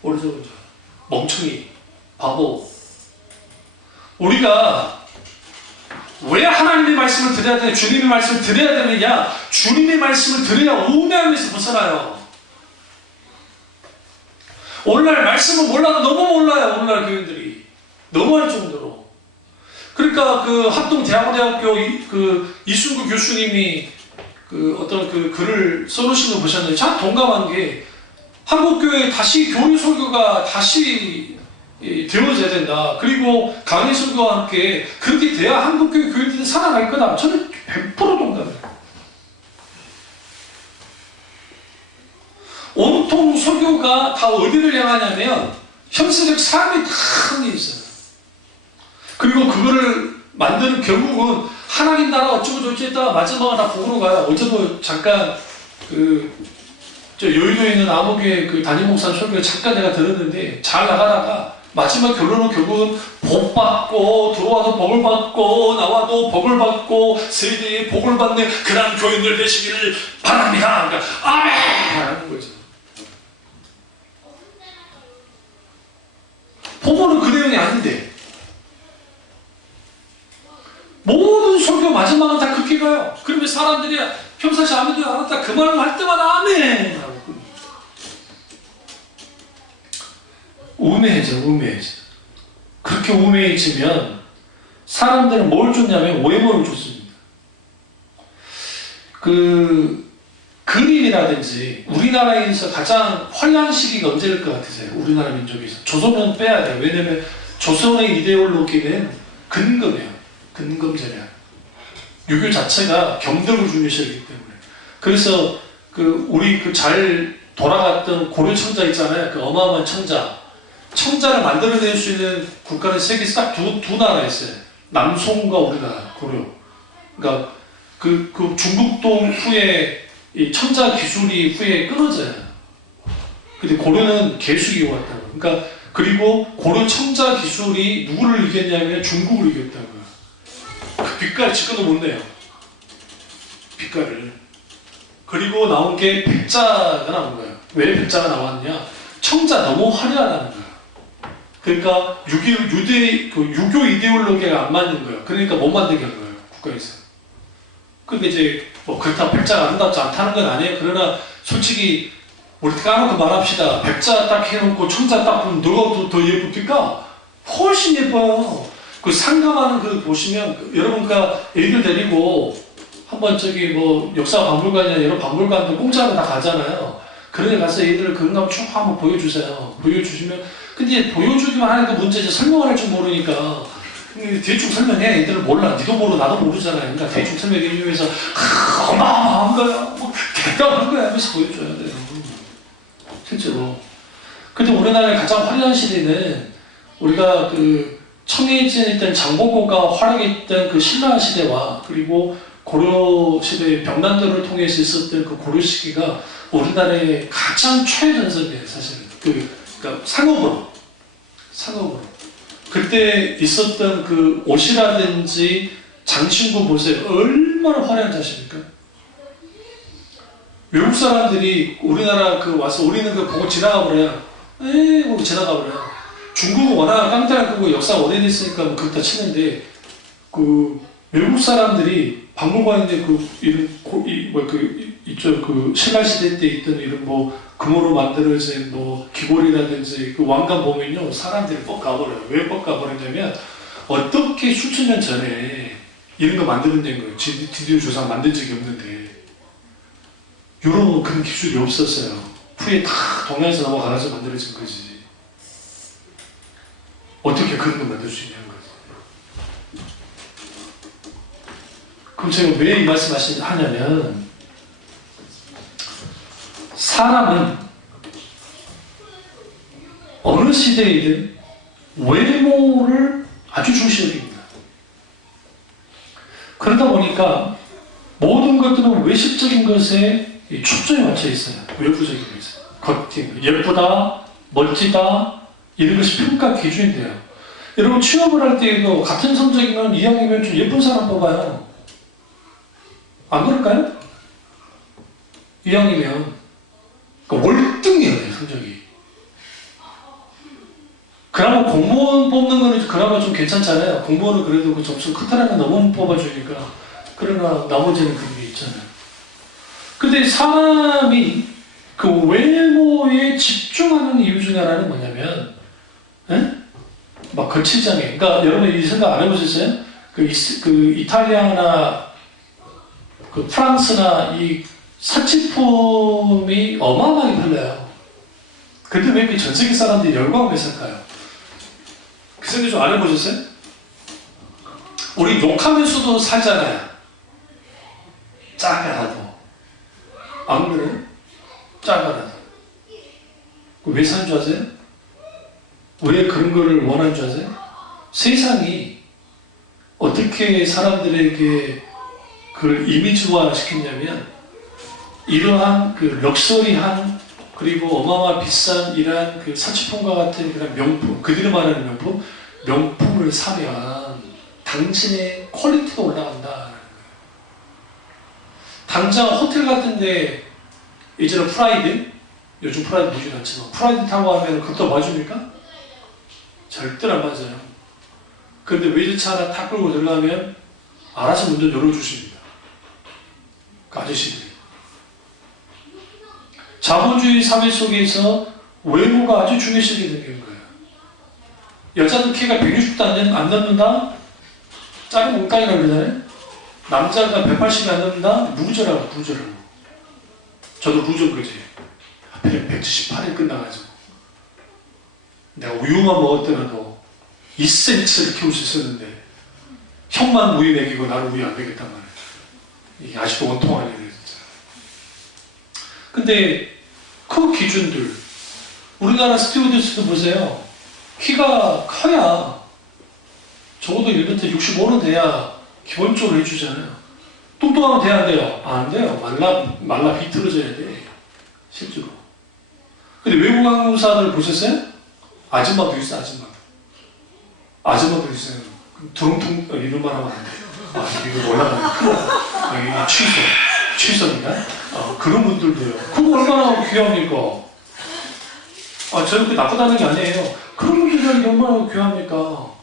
어리석은 자. 멍청이. 바보. 우리가 왜 하나님의 말씀을 드려야 되냐, 주님의 말씀을 드려야 되느냐, 주님의 말씀을 드려야 우매함에서 벗어나요. 오늘날 말씀을 몰라도 너무 몰라요. 오늘날 교인들이 너무할 정도로. 그러니까 그 합동대학원대학교 그 이순구 교수님이 그 어떤 그 글을 써놓으신 거 보셨는데 참 동감한 게, 한국교회 다시 교회 설교가 다시 되어져야 된다. 그리고 강의 설교와 함께 그렇게 돼야 한국교회 교인들이 살아갈 거다. 저는 100% 동감해요. 온통 설교가 다 어디를 향하냐면 현세적 삶이 다 한게 있어요. 그리고 그거를 만드는 결국은 하나님 나라 어쩌고저쩌고 했다가 마지막에 다 복으로 가요. 어제도 잠깐 저 여의도에 있는 암호교회 그 담임 목사 설교 잠깐 내가 들었는데, 잘 나가다가 마지막 결론은 결국은 복 받고 들어와도 복을 받고 나와도 복을 받고 세대에 복을 받는 그런 교인들 되시기를 바랍니다. 그러니까 아멘 하는 거죠. 보고는 그 내용이 아닌데 모든 설교 마지막은 다 그렇게 가요. 그러면 사람들이 평상시 아무도 안 했다 그 말을 할 때마다 아멘 하고 우매해져. 그렇게 우매해지면 사람들은 뭘 줬냐면 외모를 줬습니다. 그 그림이라든지, 우리나라에서 가장 화려한 시기가 언제일 것 같으세요? 우리나라 민족에서 조선은 빼야 돼요. 왜냐면 조선의 이데올로기는 근검이에요. 근검전략. 유교 자체가 경덕을 중요시하기 때문에. 그래서 우리 잘 돌아갔던 고려 청자 있잖아요. 그 어마어마한 청자를 만들어낼 수 있는 국가는 세계에서 딱 두 나라 있어요. 남송과 우리나라, 고려. 그러니까 그 중국동 후에 이 청자 기술이 후에 끊어져요. 근데 고려는 계속 이어왔다고. 그러니까 그리고 고려 청자 기술이 누구를 이겼냐면 중국을 이겼다고요. 그 빛깔 지금도 못 내요. 빛깔을. 그리고 나온 게 백자가 나온 거예요. 왜 백자가 나왔냐? 청자 너무 화려하다는 거예요. 그러니까 유교 이데올로기가 안 맞는 거예요. 그러니까 못 만들게 한 거예요. 국가에서. 근데 이제 뭐 그렇다고 백자가 아름답지 않다는 건 아니에요. 그러나 솔직히 우리 까놓고 말합시다. 백자 딱 해놓고 청자 딱 보면 누가 더 예쁩니까? 훨씬 예뻐요. 그 상감하는 그 보시면 여러분과 애들 데리고 한번 저기 뭐 역사박물관이나 여러 박물관들 공짜로 다 가잖아요. 그런 데 가서 애들 그런 거 쭉 한번 보여주세요. 보여주시면, 근데 보여주기만 하는 게 문제지 설명을 할 줄 모르니까 대충 설명해. 애들은 몰라. 니도 모르고 나도 모르잖아요. 그러니까 대충 설명해 주면서 어마어마한 거야, 뭐 대단한 거야 하면서 보여줘야 돼요. 실제로. 근데 우리나라의 가장 화려한 시대는 우리가 그 청해진에 있던 장보고가 활약했던 그 신라 시대와 그리고 고려 시대의 병난도를 통해서 있었던 그 고려 시기가 우리나라의 가장 최전성기예요, 사실은. 그러니까 상업으로. 그때 있었던 그 옷이라든지 장신구 보세요. 얼마나 화려한지 아십니까? 외국 사람들이 우리나라 와서 우리는 그 보고 지나가 버려요. 에이, 보고 지나가 버려요. 중국은 워낙 깡패가 크고 역사가 오래됐으니까 뭐 그렇다 치는데 그 외국 사람들이 박물관인데 그 이런 이쪽 그 신라 시대 때 있던 이런 뭐 금으로 만들어진 뭐 기골이라든지 그 왕관 보면요 사람들이 뻑 가버려요. 왜 뻑 가버리냐면 어떻게 수천 년 전에 이런 거 만들어낸 거예요. 디디오 조상 만든 적이 없는데 유럽은 그런 기술이 없었어요. 후에 다 동양에서 넘어가서 만들어진 거지. 어떻게 그런 걸 만들 수 있냐는 거지. 그럼 제가 왜 이 말씀 하냐면 사람은 어느 시대이든 외모를 아주 중시 여깁니다. 그러다 보니까 모든 것들은 외식적인 것에 초점이 맞춰 있어요. 외부적인 것에. 겉팅, 예쁘다, 멋지다 이런 것이 평가 기준이 돼요. 여러분 취업을 할 때에도 같은 성적이면 이왕이면 좀 예쁜 사람 뽑아요. 안 그럴까요? 이왕이면 그러니까 월등해야 돼요, 성적이. 그나마 공무원 뽑는 거는 그나마 좀 괜찮잖아요. 공무원은 그래도 그 점수 크다라면 너무 뽑아주니까. 그러나 나머지는 그런 게 있잖아요. 근데 사람이 그 외모에 집중하는 이유 중에 하나는 뭐냐면, 막 거치장애. 그러니까 여러분 이 생각 안 해보셨어요? 그 이탈리아나 그 프랑스나 이 사치품이 어마어마하게 팔려요. 근데 왜 그 전 세계 사람들이 열광을 했을까요? 그 생각 좀 안 해보셨어요? 우리 욕하면서도 살잖아요. 작아라도. 안 그래요? 작아라도. 왜 사는 줄 아세요? 왜 그런 거를 원하는 줄 아세요? 세상이 어떻게 사람들에게 그걸 이미지화 시켰냐면 이러한 그 럭셔리한 그리고 어마어마한 비싼 이러한 그 사치품과 같은 그런 명품, 그들이 말하는 명품을 사면 당신의 퀄리티가 올라간다. 당장 호텔 같은데 예전에 프라이드, 요즘 프라이드 보진 않지만 프라이드 타고 하면 그것도 맞습니까? 절대 안 맞아요. 그런데 외제차 하나 탁 끌고 들어가면 알아서 문도 열어주십니다. 그 아저씨들이. 자본주의 사회 속에서 외모가 아주 중요시하게 되는 거예요. 여자들 키가 160도 안 넘는다? 작은 몽땅이라고 그러잖아요? 남자가 180이 안 넘는다? 루저라고. 저도 루저 그지. 하필 178에 끝나가지고. 내가 우유만 먹었더라도 2cm를 키울 수 있었는데 형만 우유 먹이고 나는 우유 안 먹였단 말이에요. 이게 아직도 원통한 일이에요. 진짜. 근데 그 기준들 우리나라 스튜어디스도 보세요. 키가 커야 적어도 1m 65는 돼야 기본적으로 해주잖아요. 뚱뚱하면 돼야 안 돼요? 안 돼요. 말라 비틀어져야 돼. 실제로. 근데 외국 항공사들 보셨어요? 아줌마도 있어, 아줌마도 있어요. 두렁퉁 이런 말 하면 안 돼요. 이거 올라가면 여기 취소입니다. 그런 분들도요. 그거 얼마나 귀합니까? 저렇게 나쁘다는 게 아니에요. 그런 분들이 얼마나 귀합니까?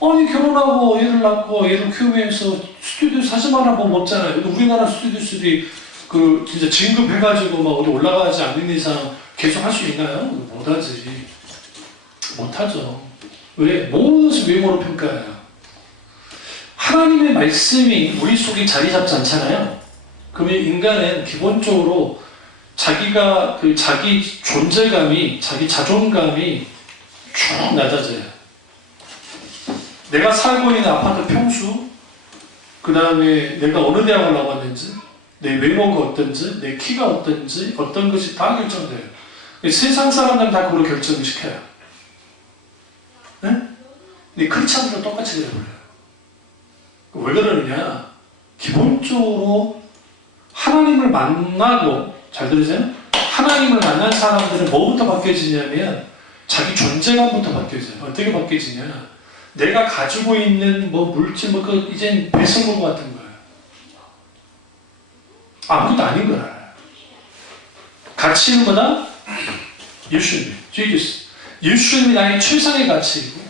아니 결혼하고 애를 낳고 애를 키우면서 스튜디오 사진만 한 번 없잖아요. 우리나라 스튜디오들이 그 진짜 진급해가지고 막 어디 올라가지 않는 이상 계속 할 수 있나요? 못하지. 못하죠. 왜? 모든 것을 외모로 평가해요. 하나님의 말씀이 우리 속에 자리 잡지 않잖아요. 그러면 인간은 기본적으로 자기가 자기 존재감이, 자기 자존감이 쭉 낮아져요. 내가 살고 있는 아파트 평수, 그 다음에 내가 어느 대학을 나왔는지, 내 외모가 어떤지, 내 키가 어떤지, 어떤 것이 다 결정돼요. 세상 사람들은 다 그걸 결정을 시켜요. 네? 근데 크리스찬들은 똑같이 그래버려요. 왜 그러느냐? 기본적으로 하나님을 만나고, 잘 들으세요? 하나님을 만난 사람들은 뭐부터 바뀌어지냐면 자기 존재감부터 바뀌어져요. 어떻게 바뀌어지냐? 내가 가지고 있는 뭐 물질, 이젠 배설물 같은 거예요. 아무것도 아닌 걸 알아요. 가치는 뭐다? 예수님, Jesus. 예수님이 나의 최상의 가치이고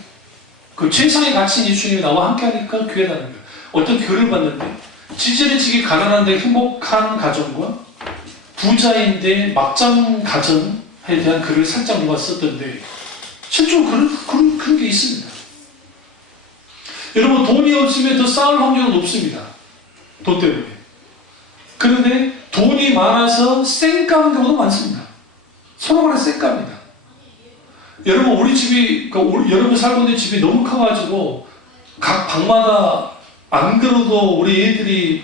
그 최상의 가치인 예수님이 나와 함께하니까 교회라는 거예요. 어떤 교회를 봤는데 찌질해지기 가난한데 행복한 가정과 부자인데 막장 가정에 대한 글을 살짝 누가 썼던데 실제로 그런 게 있습니다. 여러분 돈이 없으면 더 싸울 확률은 높습니다. 돈 때문에. 그런데 돈이 많아서 쌩까는 경우도 많습니다. 서로 간에 쌩까입니다. 여러분 우리 집이 여러분 살고 있는 집이 너무 커가지고 각 방마다 안 그래도 우리 애들이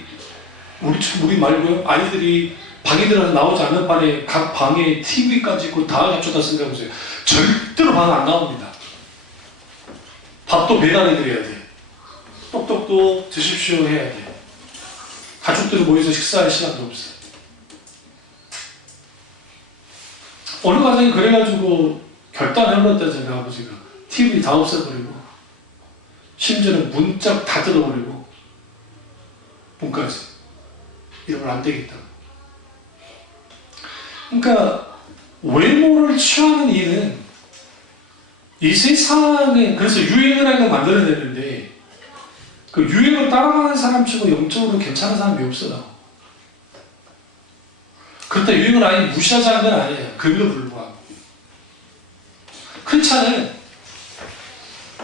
우리 말고요 아이들이 방에 들어서 나오지 않는 반에 각 방에 TV까지 있고 다 갖춰다 생각해보세요. 절대로 방 안 나옵니다. 밥도 배달해 드려야 돼. 똑똑똑 드십시오 해야 돼. 가족들이 모여서 식사할 시간도 없어요. 어느 가정이 그래가지고 결단해버렸다잖아요. 아버지가 TV 다 없애버리고 심지어는 문짝 다 뜯어버리고 문까지 이러면 안 되겠다. 그러니까 외모를 취하는 일은 이 세상에 그래서 유행을 하는 걸 만들어내는데 그 유행을 따라가는 사람 치고 영적으로 괜찮은 사람이 없어요. 그렇다 유행을 아예 무시하자는 건 아니에요. 그럼에도 불구하고 크리스찬은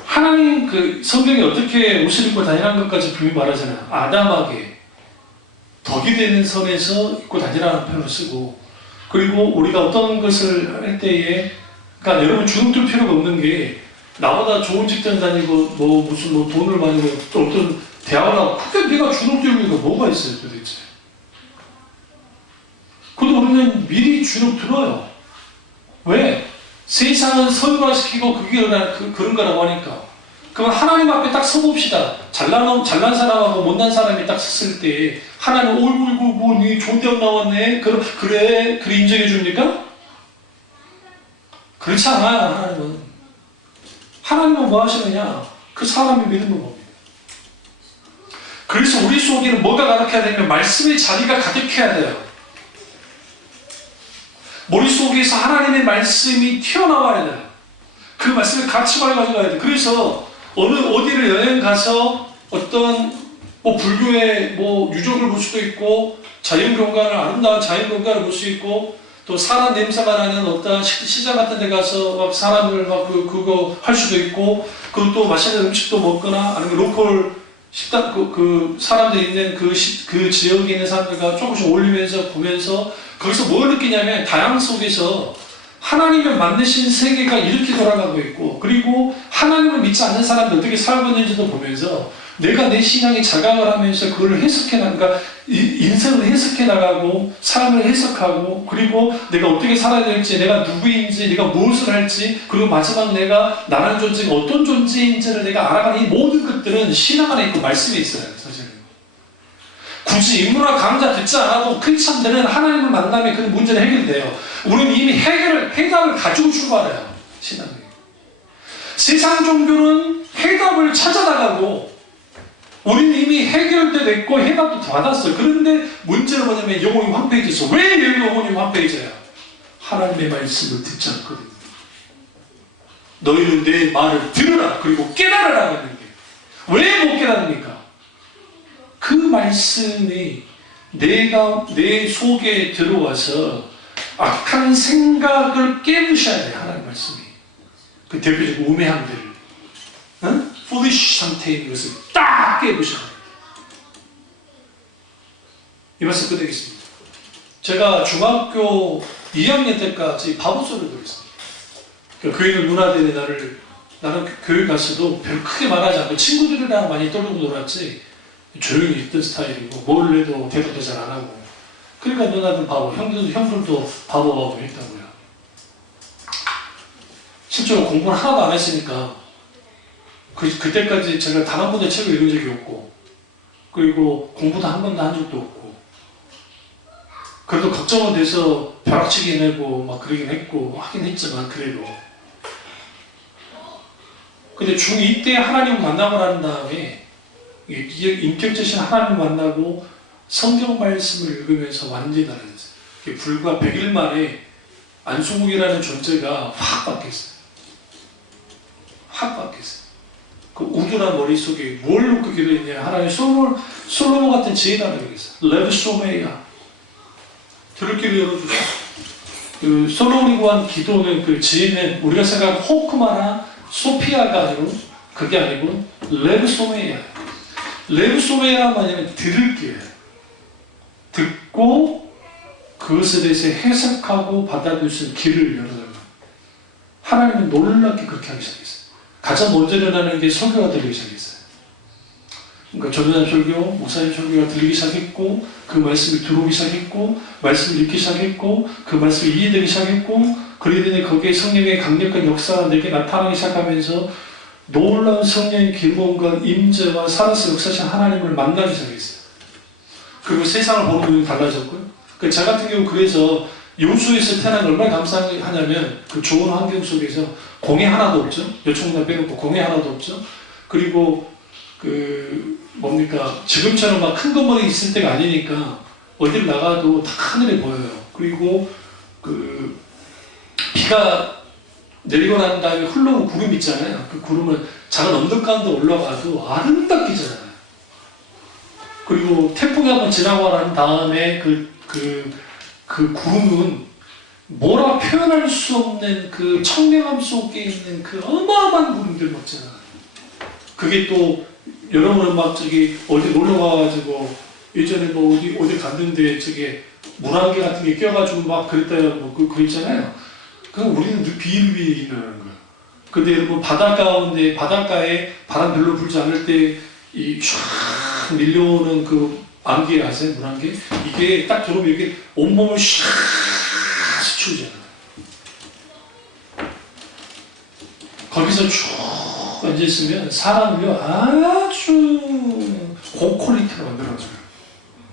하나님 그 성경에 어떻게 옷을 입고 다니라는 것까지 분명히 말하잖아요. 아담하게 덕이 되는 선에서 입고 다니라는 표현을 쓰고 그리고 우리가 어떤 것을 할 때에 그러니까 여러분 주눅들 필요가 없는 게 나보다 좋은 직장 다니고 무슨 돈을 많이 벌고 또 어떤 대학을 나고 크게 내가 주눅들고 있는 거 뭐가 있어요 도대체. 그래도 우리는 미리 주눅 들어요. 왜? 세상은 설과시키고 그런 거라고 하니까. 그럼 하나님 앞에 딱 서봅시다. 잘난 사람하고 못난 사람이 딱 섰을 때 하나님 얼굴 니 좋은 대학 나왔네. 그래 인정해 줍니까? 그렇지 않아요. 하나님은 뭐 하시느냐? 그 사람이 믿는 겁니다. 그래서 우리 속에는 뭐가 가득해야 되냐면 말씀의 자리가 가득해야 돼요. 머릿속에서 하나님의 말씀이 튀어나와야 돼요. 그 말씀의 가치관을 가져가야 돼요. 그래서 어디를 여행 가서 어떤 불교의 유적을 볼 수도 있고 아름다운 자연경관을 볼 수 있고 또 사람 냄새가 나는 어떤 시장 같은 데 가서 막 사람을 그거 할 수도 있고 그리고 또 맛있는 음식도 먹거나 아니면 로컬 식당 그 사람들 있는 그 지역에 있는 사람들과 조금씩 올리면서 보면서 거기서 뭘 느끼냐면 다양 속에서 하나님을 만드신 세계가 이렇게 돌아가고 있고 그리고 하나님을 믿지 않는 사람들 어떻게 살고 있는지도 보면서 내가 내 신앙에 자각을 하면서 그걸 그러니까 인생을 해석해 나가고 삶을 해석하고 그리고 내가 어떻게 살아야 될지 내가 누구인지 내가 무엇을 할지 그리고 마지막 내가 나라는 존재가 어떤 존재인지를 내가 알아가는 이 모든 것들은 신앙 안에 있고 말씀에 있어요. 사실은 굳이 인문학 강좌 듣지 않아도 크리스찬들은 하나님을 만나면 그 문제는 해결돼요. 우리는 이미 해답을 가지고 출발해요. 신앙에. 세상 종교는 해답을 찾아나가고 우리는 이미 해결됐고 해답도 받았어요. 그런데 문제는 뭐냐면 영혼이 황폐해져서 왜 영혼이 황폐해져요? 하나님의 말씀을 듣지 않거든요. 너희는 내 말을 들으라 그리고 깨달으라 하는 게 왜 못 깨닫습니까? 그 말씀이 내 속에 들어와서 악한 생각을 깨부셔야 돼요. 하나님 말씀이. 그 대표적인 우매함들을 foolish 상태인 것을 딱 깨부셔야 돼요. 이 말씀 끝내겠습니다. 제가 중학교 2학년 때까지 바보소리를 들었습니다. 교회는 누나들이 나는 교회 갔어도 별로 크게 말하지 않고 친구들이랑 많이 떨고 놀았지 조용히 있던 스타일이고 뭘 해도 대답도 잘 안 하고 그러니까 누나들 바보, 형들도 바보 했다고요. 실제로 공부를 하나도 안 했으니까 그때까지 제가 단 한 번도 책을 읽은 적이 없고 그리고 공부도 한 번도 한 적도 없고 그래도 걱정은 돼서 벼락치기 내고 막 그러긴 했고 하긴 했지만 그래도 근데 중2 때 하나님을 만나고 난 다음에 인격자신 하나님을 만나고 성경 말씀을 읽으면서 완전히 달라졌어요. 불과 100일 만에 안수국이라는 존재가 확 바뀌었어요. 확 바뀌었어요. 그 우둔한 머릿속에 뭘 놓고 기도했냐. 하나님 솔로몬 같은 지혜가 되겠어요. 레브소메야. 들을 길을 열어주세요. 그 솔로몬이 구한 기도는 그 지혜는 우리가 생각하는 호크마나 소피아가 아니고 그게 아니고 레브소메야. 레브소메야란 말이면 들을 길. 듣고 그것에 대해서 해석하고 받아들일 수 있는 길을 열어달라. 하나님은 놀랍게 그렇게 하기 시작했어요. 가장 먼저 일어나는 게 설교가 들리기 시작했어요. 그러니까 전도단 설교, 목사님 설교가 들리기 시작했고 그 말씀이 들어오기 시작했고 말씀을 읽기 시작했고 그 말씀이 이해되기 시작했고 그러더니 거기에 성령의 강력한 역사가 내게 나타나기 시작하면서 놀라운 성령의 기본과 임재와 살아서 역사하신 하나님을 만나기 시작했어요. 그리고 세상을 보는 눈이 달라졌고요. 저 같은 경우 그래서 요수에서 태어난 얼마나 감사하냐면 그 좋은 환경 속에서 공해 하나도 없죠. 요청만 빼놓고 공해 하나도 없죠. 그리고 지금처럼 막 큰 건물이 있을 때가 아니니까 어딜 나가도 다 하늘에 보여요. 그리고 비가 내리고 난 다음에 흘러온 구름 있잖아요. 그 구름은 작은 언덕 가운데 올라가도 아름답게 잖아요. 그리고 태풍이 한번 지나고 난 다음에 그 구름은 뭐라 표현할 수 없는 그 청량함 속에 있는 그 어마어마한 구름들 먹잖아요. 그게 또 여러분은 막 어디 놀러 가가지고 예전에 뭐 어디 갔는데 물안개 같은 게 껴가지고 막 그랬다 그거 있잖아요. 그럼 우리는 비일비일 일어나는 거예요. 근데 여러분 바닷가에 바람 별로 불지 않을 때 이 쫙 밀려오는 그 안개 아세요? 물안개? 이게 딱 들어오면 이게 온몸을 샥 스치우잖아요. 거기서 쭉 앉아있으면 사람을요 아주 고퀄리티로 만들어줘요.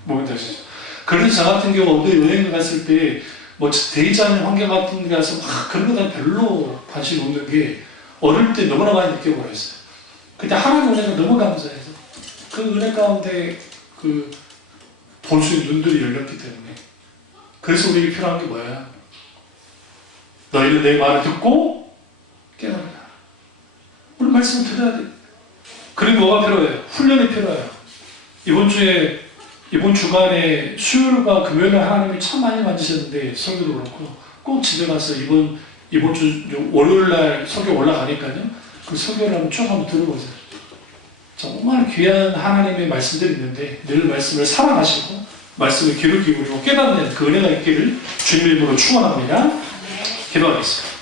뭔지 아시죠? 그래서 저 같은 경우 어디 여행을 갔을 때 뭐 데이지 않은 환경 같은 데 가서 막 그런 거다 별로 관심 없는 게 어릴 때 너무나 많이 느껴버렸어요. 그때 하나님 은혜가 너무 감사해서 그 은혜 가운데 볼 수 있는 눈들이 열렸기 때문에 그래서 우리에게 필요한 게 뭐야? 너희는 내 말을 듣고 깨달으라. 우리 말씀을 들어야 돼. 그리고 뭐가 필요해요? 훈련이 필요해요. 이번 주간에 수요일과 금요일에 하나님이 참 많이 만지셨는데 설교도 그렇고 꼭 집에 가서 이번 주 월요일날 설교 올라가니까요. 그 설교를 한번 쭉 한번 들어보세요. 정말 귀한 하나님의 말씀들이 있는데 늘 말씀을 사랑하시고 말씀을 귀를 기울이고 깨닫는 그 은혜가 있기를 주님의 이름으로 축원합니다. 기도하겠습니다.